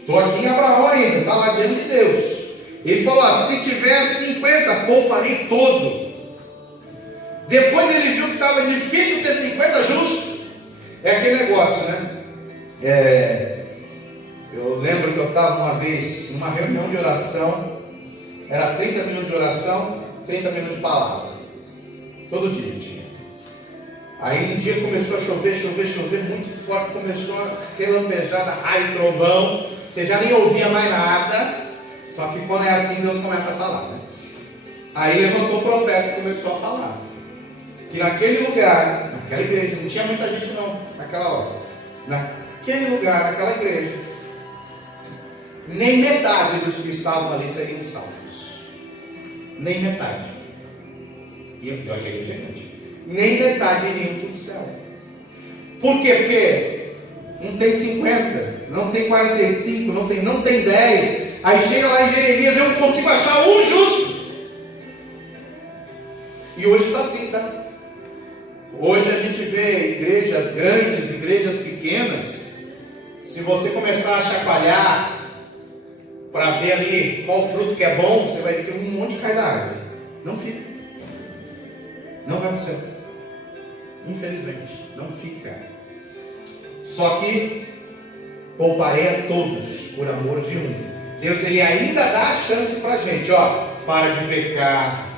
Estou aqui em Abraão ainda, está lá diante de Deus. Ele falou, se tiver 50, pouparei todo. Depois ele viu que estava difícil ter 50 justos. É aquele negócio, né? Eu lembro que eu estava uma vez numa reunião de oração. Era 30 minutos de oração, 30 minutos de palavra. Todo dia tinha. Aí um dia começou a chover muito forte. Começou a relampejar, raio, trovão. Você já nem ouvia mais nada. Só que quando é assim, Deus começa a falar, né? Aí levantou o profeta e começou a falar que naquele lugar, naquela igreja, não tinha muita gente não, naquela hora. Naquele lugar, naquela igreja, nem metade dos que estavam ali seriam salvos. Nem metade. E pior que a igreja é grande. Nem metade iriam para o céu. Por quê? Porque não tem 50, não tem 45, não tem 10. Aí chega lá em Jeremias, eu não consigo achar um justo. E hoje está assim, tá? Hoje a gente vê igrejas grandes, igrejas pequenas. Se você começar a chacoalhar para ver ali qual fruto que é bom, você vai ver que um monte cai da árvore. Não fica. Não vai para o céu. Infelizmente, não fica. Só que pouparei a todos por amor de um. Deus, ele ainda dá a chance para a gente, ó, para de pecar,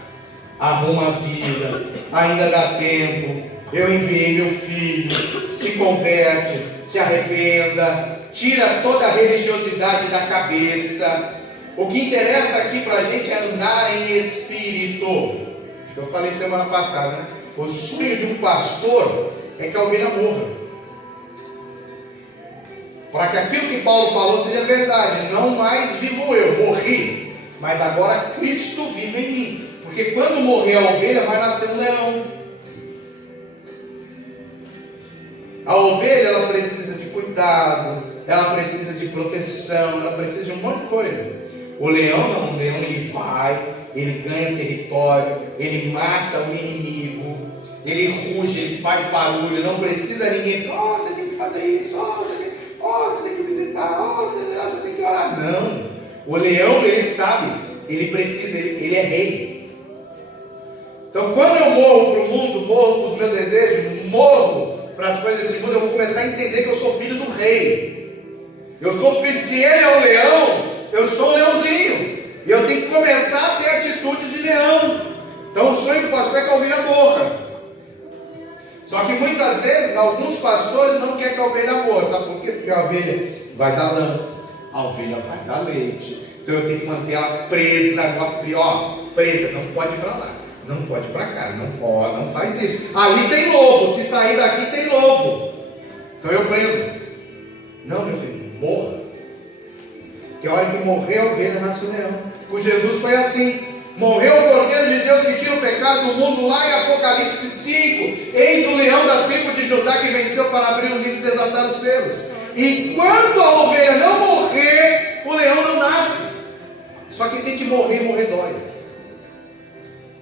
arruma a vida, ainda dá tempo, eu enviei meu filho, se converte, se arrependa, tira toda a religiosidade da cabeça. O que interessa aqui para a gente é andar em espírito. Eu falei semana passada, né? O sonho de um pastor é que a ovelha morra, para que aquilo que Paulo falou seja verdade. Não mais vivo eu, morri, mas agora Cristo vive em mim. Porque quando morrer a ovelha, vai nascer um leão. A ovelha, ela precisa de cuidado, ela precisa de proteção, ela precisa de um monte de coisa. O leão não, o leão ele vai, ele ganha território, ele mata o inimigo, ele ruge, ele faz barulho, não precisa ninguém, você tem que fazer isso, você tem que visitar, você tem que orar. Não, o leão ele sabe, ele precisa, ele é rei. Então quando eu morro para o mundo, morro para os meus desejos, morro para as coisas desse mundo, eu vou começar a entender que eu sou filho do rei. Eu sou filho, se ele é o leão, eu sou o leãozinho. E eu tenho que começar a ter atitudes de leão. Então o sonho do pastor é que a ovelha morra. Só que muitas vezes, alguns pastores não querem que a ovelha morra. Sabe por quê? Porque a ovelha vai dar lã, a ovelha vai dar leite. Então eu tenho que manter ela presa, presa, não pode ir para lá, não pode ir para cá, não pode, não faz isso. Ali tem lobo, se sair daqui tem lobo. Então eu prendo. Não, meu filho, morra. Que a hora que morrer a ovelha nasce o leão. Com Jesus foi assim. Morreu o Cordeiro de Deus que tira o pecado do mundo, lá em Apocalipse 5. Eis o leão da tribo de Judá que venceu para abrir o livro e desatar os selos. Enquanto a ovelha não morrer, o leão não nasce. Só que tem que morrer, morrer dói.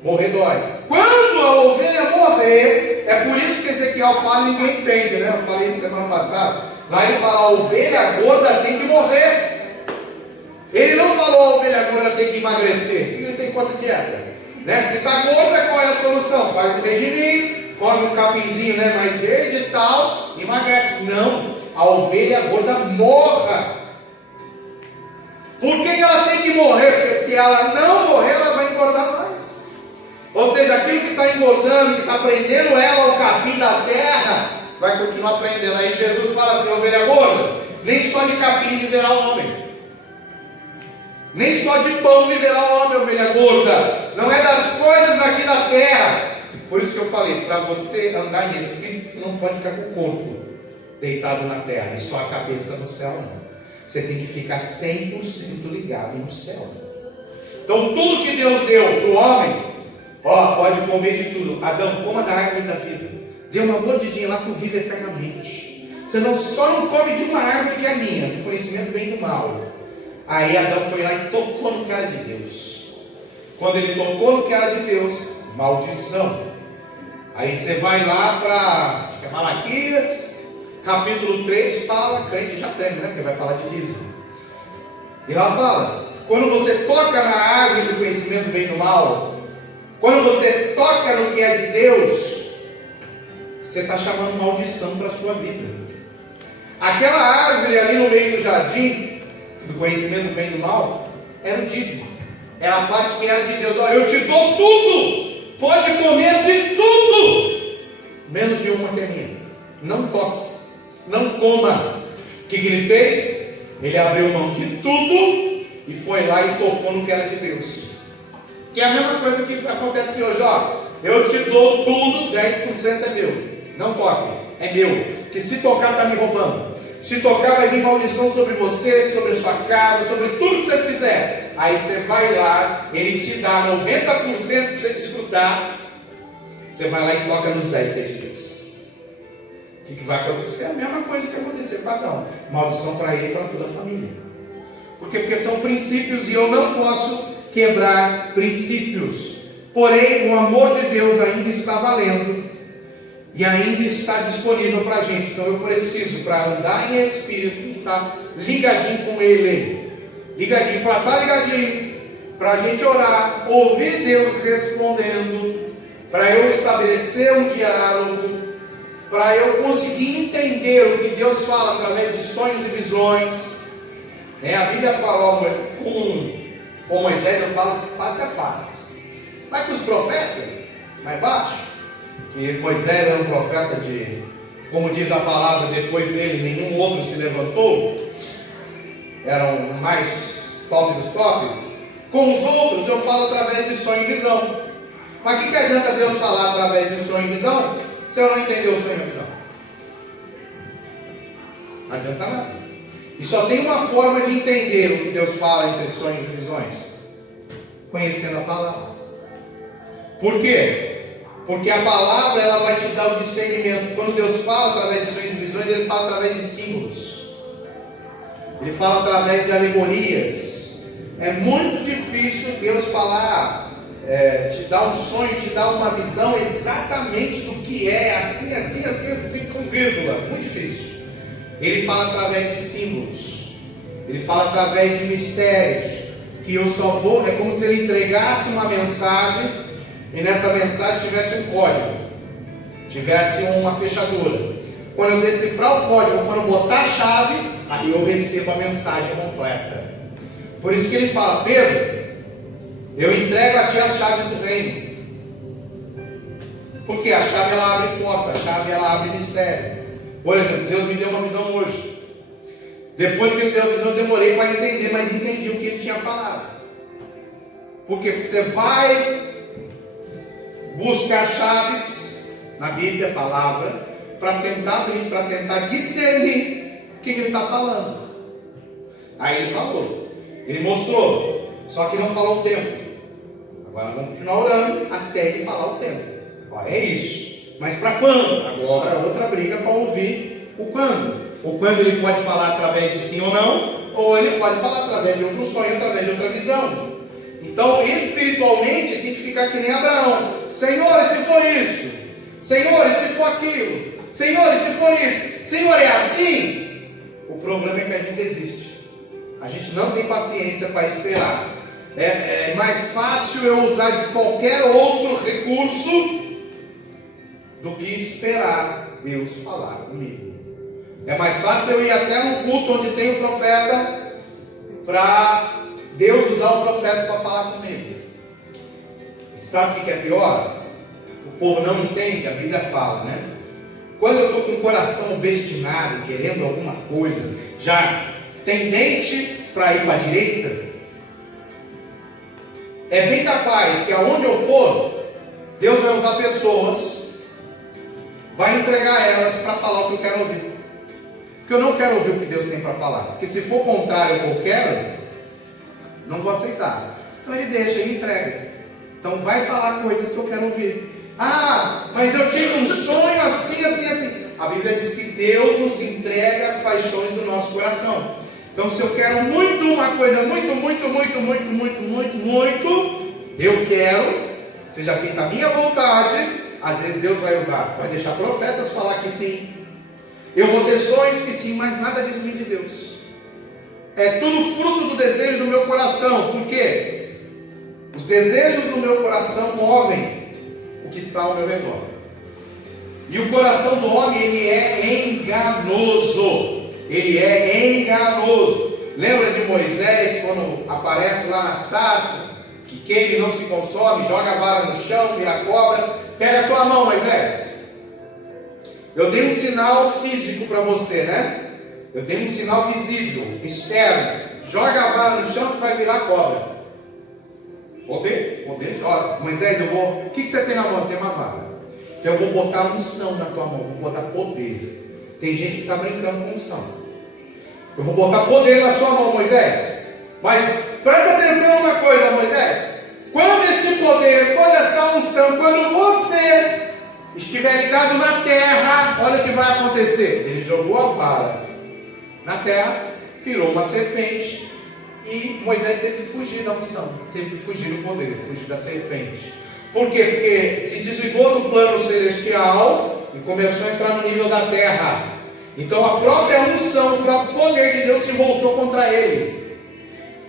Morrer dói. Quando a ovelha morrer, é por isso que Ezequiel fala e ninguém entende, né? Eu falei isso semana passada. Lá ele fala, a ovelha gorda tem que morrer. Ele não falou a ovelha gorda tem que emagrecer. Ele tem quanto dieta? Né? Se está gorda, qual é a solução? Faz um regiminho, come um capinzinho, né, mais verde e tal, emagrece. Não, a ovelha gorda morra. Por que ela tem que morrer? Porque se ela não morrer, ela vai engordar mais. Ou seja, aquilo que está engordando, que está prendendo ela ao capim da terra, vai continuar prendendo. Aí Jesus fala assim, ovelha gorda, nem só de capim viverá o homem. Nem só de pão viverá o homem, ovelha gorda. Não é das coisas aqui da terra. Por isso que eu falei, para você andar em espírito, não pode ficar com o corpo deitado na terra e só a cabeça no céu, não. Você tem que ficar 100% ligado no céu. Então tudo que Deus deu para o homem, pode comer de tudo. Adão, coma da árvore da vida. Dê uma mordidinha lá, tu vive eternamente. Você só não come de uma árvore que é minha, do conhecimento bem do mal. Aí Adão foi lá e tocou no que era de Deus. Quando ele tocou no que era de Deus, maldição. Aí você vai lá para, acho que é Malaquias, capítulo 3, fala, crente já tem, né? Porque vai falar de dízimo. E lá fala, quando você toca na árvore do conhecimento do bem e do mal, quando você toca no que é de Deus, você está chamando maldição para a sua vida. Aquela árvore ali no meio do jardim, do conhecimento do bem e do mal, era o dízimo, era a parte que era de Deus. Olha, eu te dou tudo, pode comer de tudo, menos de uma que é minha. Não toque, não coma. O que ele fez? Ele abriu mão de tudo e foi lá e tocou no que era de Deus. Que é a mesma coisa que acontece hoje. Eu te dou tudo, 10% é meu, não toque, é meu, que se tocar está me roubando. Se tocar vai vir maldição sobre você, sobre a sua casa, sobre tudo que você fizer. Aí você vai lá, ele te dá 90% para você desfrutar. Você vai lá e toca nos 10% que é de Deus. O que vai acontecer? A mesma coisa que aconteceu com Adão. Maldição para ele e para toda a família. Por quê? Porque são princípios e eu não posso quebrar princípios. Porém, o amor de Deus ainda está valendo. E ainda está disponível para a gente. Então eu preciso, para andar em espírito, estar ligadinho com Ele. Ligadinho, para estar ligadinho, para a gente orar, ouvir Deus respondendo, para eu estabelecer um diálogo, para eu conseguir entender o que Deus fala através de sonhos e visões. A Bíblia fala, com Moisés eu falo face a face. Mas com os profetas, mais baixo. Que Moisés era um profeta como diz a palavra, depois dele nenhum outro se levantou, era o mais top dos top. Com os outros eu falo através de sonho e visão. Mas o que adianta Deus falar através de sonho e visão, se eu não entender o sonho e a visão? Não adianta nada. E só tem uma forma de entender o que Deus fala entre sonhos e visões: conhecendo a palavra. Por quê? Porque a palavra ela vai te dar o discernimento. Quando Deus fala através de sonhos e visões, Ele fala através de símbolos. Ele fala através de alegorias. É muito difícil Deus falar, te dar um sonho, te dar uma visão exatamente do que é, assim, com vírgula. Muito difícil. Ele fala através de símbolos. Ele fala através de mistérios. Que eu só vou, é como se Ele entregasse uma mensagem. E nessa mensagem tivesse um código, tivesse uma fechadura. quando eu decifrar o código, quando eu botar a chave, aí eu recebo a mensagem completa. Por isso que ele fala: Pedro, eu entrego a ti as chaves do reino. Porque a chave ela abre porta, a chave ela abre mistério. Por exemplo, Deus me deu uma visão hoje. Depois que ele deu a visão, eu demorei para entender, mas entendi o que ele tinha falado. Porque você vai buscar chaves na Bíblia, a palavra, para tentar abrir, para tentar discernir o que ele está falando. Aí ele falou, ele mostrou, só que não falou o tempo. Agora vamos continuar orando até ele falar o tempo. Ó, é isso. Mas para quando? Agora outra briga para ouvir o quando. O quando ele pode falar através de sim ou não, ou ele pode falar através de outro sonho, através de outra visão. Então, espiritualmente, tem que ficar que nem Abraão. Senhor, e se for isso? Senhor, e se for aquilo? Senhor, e se for isso? Senhor, é assim? O problema é que a gente desiste. A gente não tem paciência para esperar. É mais fácil eu usar de qualquer outro recurso do que esperar Deus falar comigo. É mais fácil eu ir até no culto onde tem o profeta, para Deus usar o profeta para falar comigo. E sabe o que é pior? O povo não entende, a Bíblia fala, né? Quando eu estou com o coração obstinado, querendo alguma coisa, já tendente para ir para a direita, é bem capaz que aonde eu for, Deus vai usar pessoas, vai entregar elas para falar o que eu quero ouvir. Porque eu não quero ouvir o que Deus tem para falar. Porque se for contrário ao que eu quero, não vou aceitar. Então ele deixa, ele entrega. Então vai falar coisas que eu quero ouvir. Ah, mas eu tive um sonho assim, assim, assim. A Bíblia diz que Deus nos entrega as paixões do nosso coração. Então se eu quero muito uma coisa, muito, eu quero, seja feita a minha vontade, às vezes Deus vai usar, vai deixar profetas falar que sim. Eu vou ter sonhos que sim, mas nada diz mim de Deus. É tudo fruto do desejo do meu coração. Por quê? Os desejos do meu coração movem o que está ao meu redor. E o coração do homem, ele é enganoso. Ele é enganoso. Lembra de Moisés, quando aparece lá na sarça, que queima e não se consome, joga a vara no chão, vira cobra. Pega a tua mão, Moisés. Eu dei um sinal físico para você, né? Eu dei um sinal visível, externo. Joga a vara no chão que vai virar cobra. Poder? Olha, Moisés, o que você tem na mão? Tem uma vara. Então eu vou botar unção na tua mão, vou botar poder. Tem gente que está brincando com unção. Eu vou botar poder na sua mão, Moisés. Mas presta atenção numa coisa, Moisés. Quando este poder, quando esta unção, quando você estiver ligado na terra, olha o que vai acontecer. Ele jogou a vara na terra, virou uma serpente, e Moisés teve que fugir da unção, teve que fugir do poder, fugir da serpente. Por quê? Porque se desligou do plano celestial e começou a entrar no nível da terra. Então a própria unção, o próprio poder de Deus se voltou contra ele.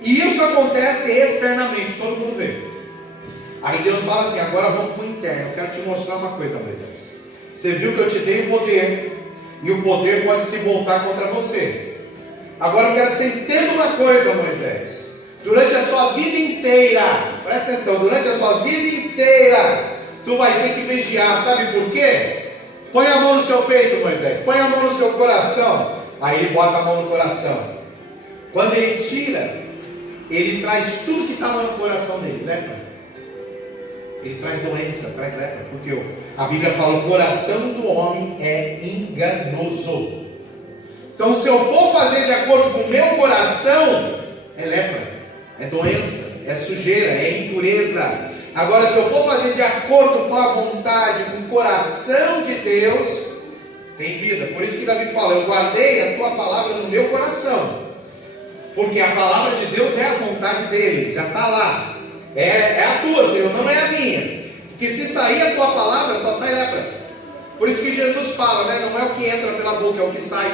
E isso acontece externamente, todo mundo vê. Aí Deus fala assim: agora vamos para o interno. Eu quero te mostrar uma coisa, Moisés. Você viu que eu te dei o poder, e o poder pode se voltar contra você. Agora eu quero que você entenda uma coisa, Moisés. Durante a sua vida inteira, presta atenção, durante a sua vida inteira, tu vai ter que vigiar, sabe por quê? Põe a mão no seu peito, Moisés, põe a mão no seu coração. Aí ele bota a mão no coração. Quando ele tira, ele traz tudo que estava no coração dele, lepra. Ele traz doença, traz lepra, porque a Bíblia fala: o coração do homem é enganoso. Então se eu for fazer de acordo com o meu coração, é lepra, é doença, é sujeira, é impureza. Agora se eu for fazer de acordo com a vontade, com o coração de Deus, tem vida. Por isso que Davi fala: eu guardei a tua palavra no meu coração, porque a palavra de Deus é a vontade dele, já está lá. É a tua, Senhor, não é a minha. Porque se sair a tua palavra, só sai lepra. Por isso que Jesus fala, né? Não é o que entra pela boca, é o que sai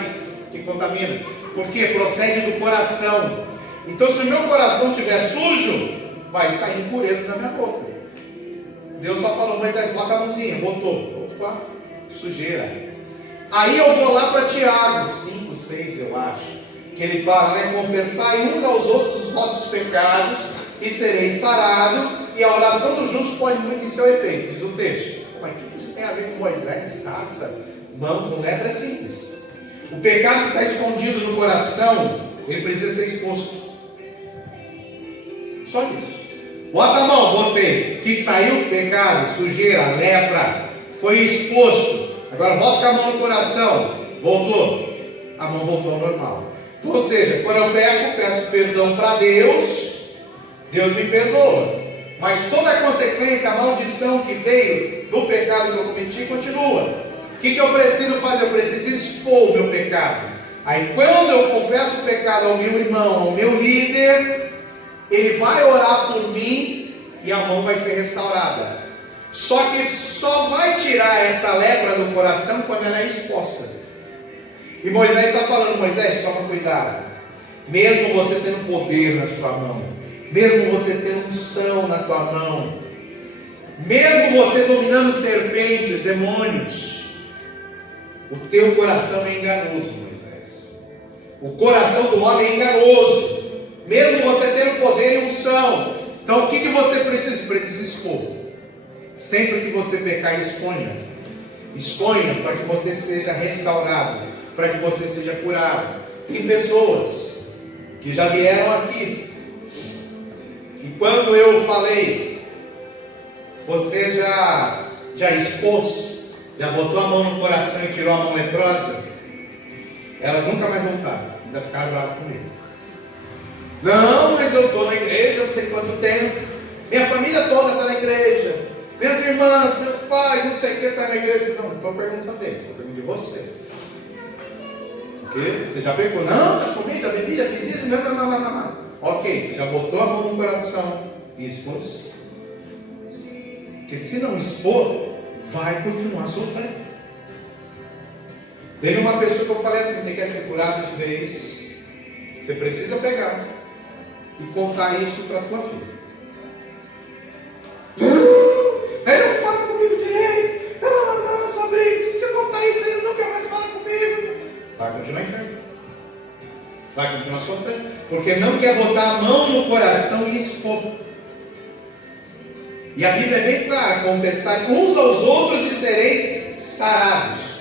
que contamina. Porque procede do coração. Então se o meu coração estiver sujo, vai sair impureza da minha boca. Deus só falou: Moisés, bota a mãozinha, botou. Opa, sujeira. Aí eu vou lá para Tiago 5, 6, eu acho, que ele fala, né? Confessai uns aos outros os vossos pecados e sereis sarados, e a oração do justo pode muito em seu efeito, diz o texto. Mas o que isso tem a ver com Moisés, sarça, mão, lepra? É simples. O pecado que está escondido no coração, ele precisa ser exposto. Só isso. Bota a mão, botei. O que saiu? Pecado, sujeira, lepra. Foi exposto. Agora volta com a mão no coração. Voltou. A mão voltou ao normal. Então, ou seja, quando eu peco, peço perdão para Deus. Deus me perdoa. Mas toda a consequência, a maldição que veio do pecado que eu cometi, continua. O que eu preciso fazer? Eu preciso expor o meu pecado. Aí quando eu confesso o pecado ao meu irmão, ao meu líder, ele vai orar por mim e a mão vai ser restaurada. Só que só vai tirar essa lepra do coração quando ela é exposta. E Moisés está falando, Moisés, toma cuidado. Mesmo você tendo poder na sua mão, mesmo você tendo unção na tua mão, mesmo você dominando serpentes, demônios, o teu coração é enganoso, Moisés. O coração do homem é enganoso. Mesmo você tendo poder e unção. Então o que você precisa? Precisa expor. Sempre que você pecar, exponha. Exponha para que você seja restaurado, para que você seja curado. Tem pessoas que já vieram aqui, e quando eu falei, você já expôs, já botou a mão no coração e tirou a mão leprosa, elas nunca mais voltaram, ainda ficaram bravas comigo. Não, mas eu estou na igreja, não sei quanto tempo, minha família toda está na igreja, minhas irmãs, meus pais, não sei o que está na igreja. Não estou perguntando deles, estou perguntando de você. Porque você já pegou, não, já fumei, já bebi, já fiz isso, não. Ok, você já botou a mão no coração e expôs. Porque se não expor, vai continuar sofrendo. Teve uma pessoa que eu falei assim, você quer ser curado de vez, você precisa pegar e contar isso para a tua filha. Ele não fala comigo direito, não, sobre isso, se você contar isso, ele nunca mais fala comigo. Vai continuar enfermo, vai continuar sofrendo, porque não quer botar a mão no coração e expor. E a Bíblia é bem clara, confessai uns aos outros e sereis sarados,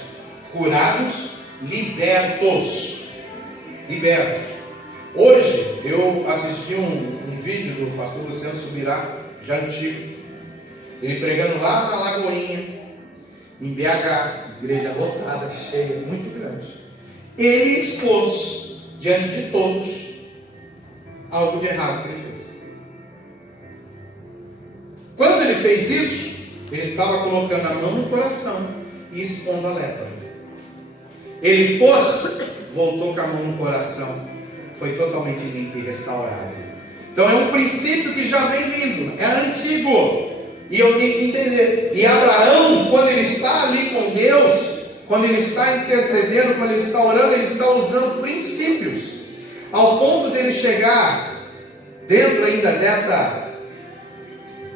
curados, libertos. Hoje eu assisti um vídeo do pastor Luciano Subirá, já antigo, ele pregando lá na Lagoinha, em BH, igreja lotada, cheia, muito grande. Ele expôs diante de todos algo de errado que ele fez. Quando ele fez isso, ele estava colocando a mão no coração e expondo a lepra. Ele expôs, voltou com a mão no coração, foi totalmente limpo e restaurado. Então é um princípio que já vem vindo, é antigo, e eu tenho que entender. E Abraão, quando ele está ali com Deus, quando ele está intercedendo, quando ele está orando, ele está usando princípios, ao ponto dele chegar dentro ainda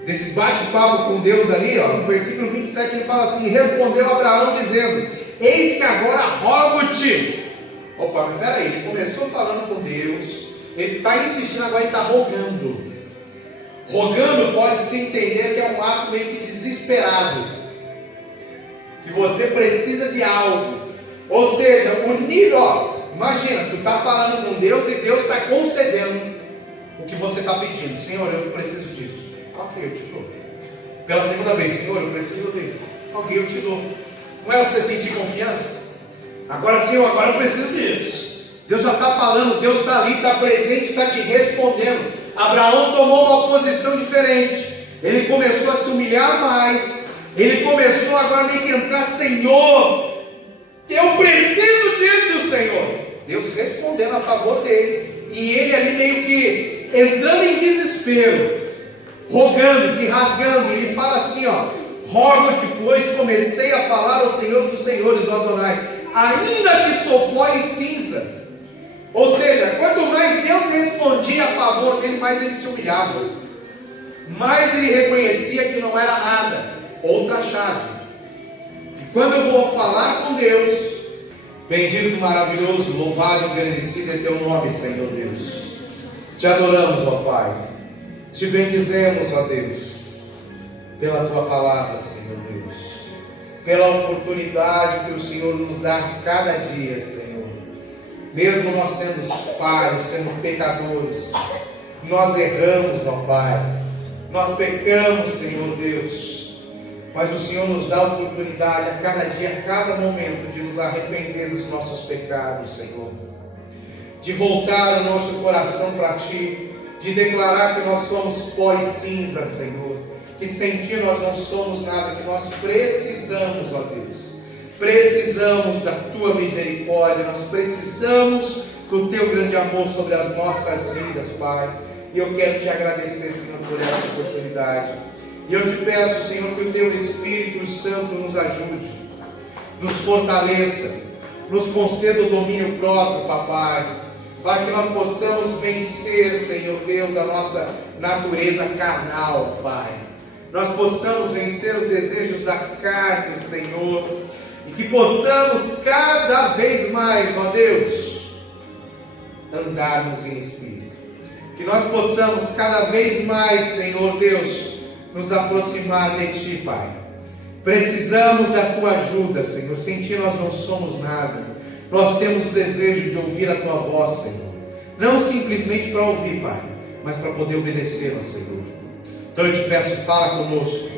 desse bate-papo com Deus ali, ó, no versículo 27, ele fala assim: respondeu Abraão dizendo: eis que agora rogo-te. Opa, mas peraí, ele começou falando com Deus, ele está insistindo, agora ele está rogando. Rogando pode-se entender que é um ato meio que desesperado, que você precisa de algo. Ou seja, o nível, ó, imagina, tu está falando com Deus e Deus está concedendo o que você está pedindo. Senhor, eu preciso disso. Ok, eu te dou. Pela segunda vez, Senhor, eu preciso disso. Ok, eu te dou. Não é para você sentir confiança? Agora, Senhor, agora eu preciso disso. Deus já está falando, Deus está ali, está presente, está te respondendo. Abraão tomou uma posição diferente. Ele começou a se humilhar mais. Ele começou agora meio que entrar: Senhor, eu preciso disso, Senhor. Deus respondendo a favor dele. E ele ali meio que entrando em desespero, rogando, se rasgando. E ele fala assim, ó: rogo-te, pois comecei a falar ao Senhor dos Senhores, ó Adonai, ainda que sou pó e cinza. Ou seja, quanto mais Deus respondia a favor dele, mais ele se humilhava, mais ele reconhecia que não era nada. Outra chave: que quando eu vou falar com Deus, Bendito, maravilhoso, louvado e engrandecido é teu nome, Senhor Deus. Te adoramos, ó Pai. Te bendizemos, ó Deus, pela tua palavra, Senhor Deus. Pela oportunidade que o Senhor nos dá cada dia, Senhor. Mesmo nós sendo falhos, sendo pecadores, nós erramos, ó Pai. Nós pecamos, Senhor Deus. Mas o Senhor nos dá a oportunidade a cada dia, a cada momento, de nos arrepender dos nossos pecados, Senhor. De voltar o nosso coração para Ti, de declarar que nós somos pó e cinza, Senhor. Que sem Ti nós não somos nada, que nós precisamos, ó Deus. Precisamos da Tua misericórdia, nós precisamos do Teu grande amor sobre as nossas vidas, Pai. E eu quero Te agradecer, Senhor, por essa oportunidade. E eu Te peço, Senhor, que o Teu Espírito Santo nos ajude, nos fortaleça, nos conceda o domínio próprio, Papai, para que nós possamos vencer, Senhor Deus, a nossa natureza carnal, Pai. Nós possamos vencer os desejos da carne, Senhor, e que possamos cada vez mais, ó Deus, andarmos em Espírito. Que nós possamos cada vez mais, Senhor Deus, nos aproximar de Ti, Pai. Precisamos da Tua ajuda, Senhor. Sem Ti nós não somos nada. Nós temos o desejo de ouvir a Tua voz, Senhor. Não simplesmente para ouvir, Pai, mas para poder obedecê-la, Senhor. Então eu Te peço, fala conosco.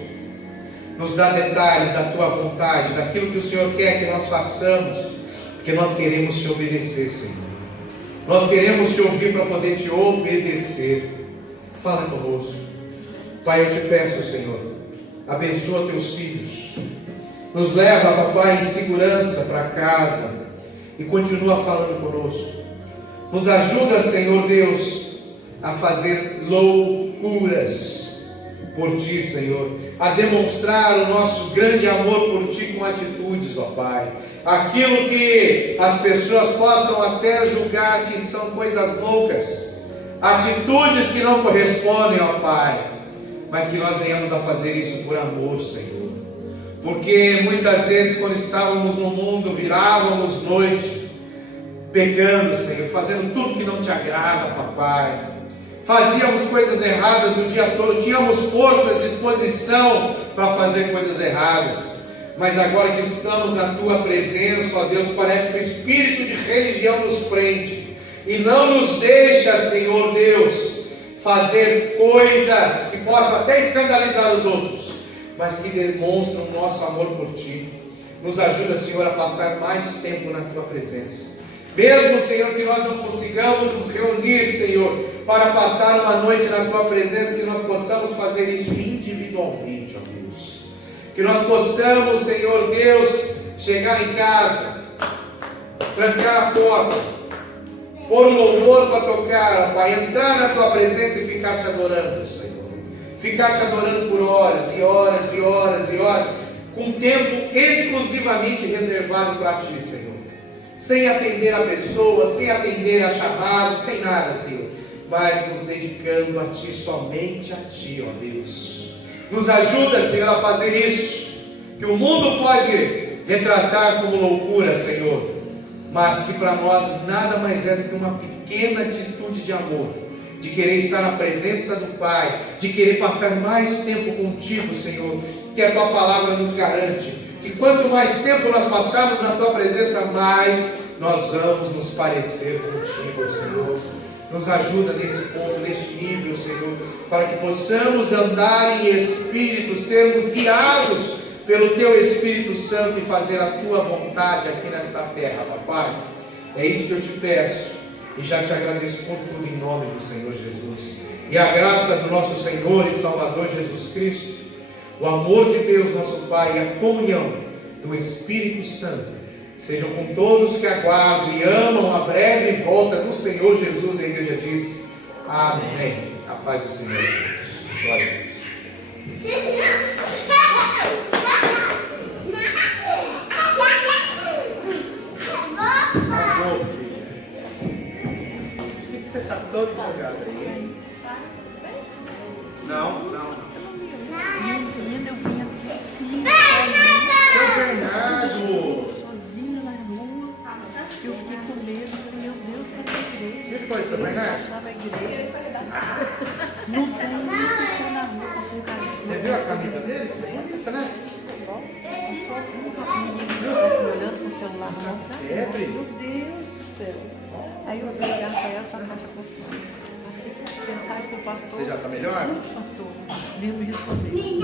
Nos dá detalhes da Tua vontade, daquilo que o Senhor quer que nós façamos, porque nós queremos Te obedecer, Senhor. Nós queremos Te ouvir para poder Te obedecer. Fala conosco. Pai, eu Te peço, Senhor, abençoa Teus filhos, nos leva, Papai, em segurança para casa e continua falando conosco. Nos ajuda, Senhor Deus, a fazer loucuras por Ti, Senhor, a demonstrar o nosso grande amor por Ti com atitudes, ó Pai. Aquilo que as pessoas possam até julgar que são coisas loucas, atitudes que não correspondem, ó Pai, mas que nós venhamos a fazer isso por amor, Senhor. Porque muitas vezes, quando estávamos no mundo, virávamos noite, pecando, Senhor, fazendo tudo que não Te agrada, Papai. Fazíamos coisas erradas o dia todo, tínhamos força, disposição para fazer coisas erradas. Mas agora que estamos na Tua presença, ó Deus, parece que o espírito de religião nos prende e não nos deixa, Senhor Deus, fazer coisas que possam até escandalizar os outros, mas que demonstram o nosso amor por Ti. Nos ajuda, Senhor, a passar mais tempo na Tua presença. Mesmo, Senhor, que nós não consigamos nos reunir, Senhor, para passar uma noite na Tua presença, que nós possamos fazer isso individualmente, ó Deus. Que nós possamos, Senhor Deus, chegar em casa, trancar a porta, pôr um louvor para tocar, Pai, entrar na Tua presença e ficar Te adorando, Senhor. Ficar Te adorando por horas e horas e horas e horas, com tempo exclusivamente reservado para Ti, Senhor. Sem atender a pessoas, sem atender a chamados, sem nada, Senhor. Mas nos dedicando a Ti, somente a Ti, ó Deus. Nos ajuda, Senhor, a fazer isso, que o mundo pode retratar como loucura, Senhor, mas que para nós nada mais é do que uma pequena atitude de amor, de querer estar na presença do Pai, de querer passar mais tempo contigo, Senhor, que a Tua palavra nos garante, que quanto mais tempo nós passarmos na Tua presença, mais nós vamos nos parecer contigo, Senhor. Nos ajuda nesse ponto, nesse nível, Senhor, para que possamos andar em Espírito, sermos guiados pelo Teu Espírito Santo e fazer a Tua vontade aqui nesta terra, Papai. É isso que eu Te peço e já Te agradeço por tudo em nome do Senhor Jesus. E a graça do nosso Senhor e Salvador Jesus Cristo, o amor de Deus nosso Pai e a comunhão do Espírito Santo sejam com todos que aguardam e amam a breve volta do Senhor Jesus. E a igreja diz amém. A paz do Senhor. Glória a Deus. Você está todo empolgado aí? Não. Seu Bernardo! Sozinho na rua. Você vai na? Achava a igreja. Não tem funcionamento com caminho. Você viu a camisa dele? Bonita, né? Olhando pro celular na mão. Febre? Meu Deus do céu. Aí eu fui ligar para essa caixa postal. Assim, mensagem pro pastor. Você já está melhor? Pastor, nem me respondeu. Eu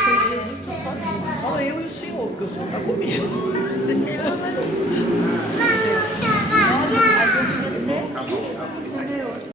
falei, Jesus, estou sozinho. Só eu e o Senhor, porque o Senhor está comigo. Aí eu fiquei até, entendeu?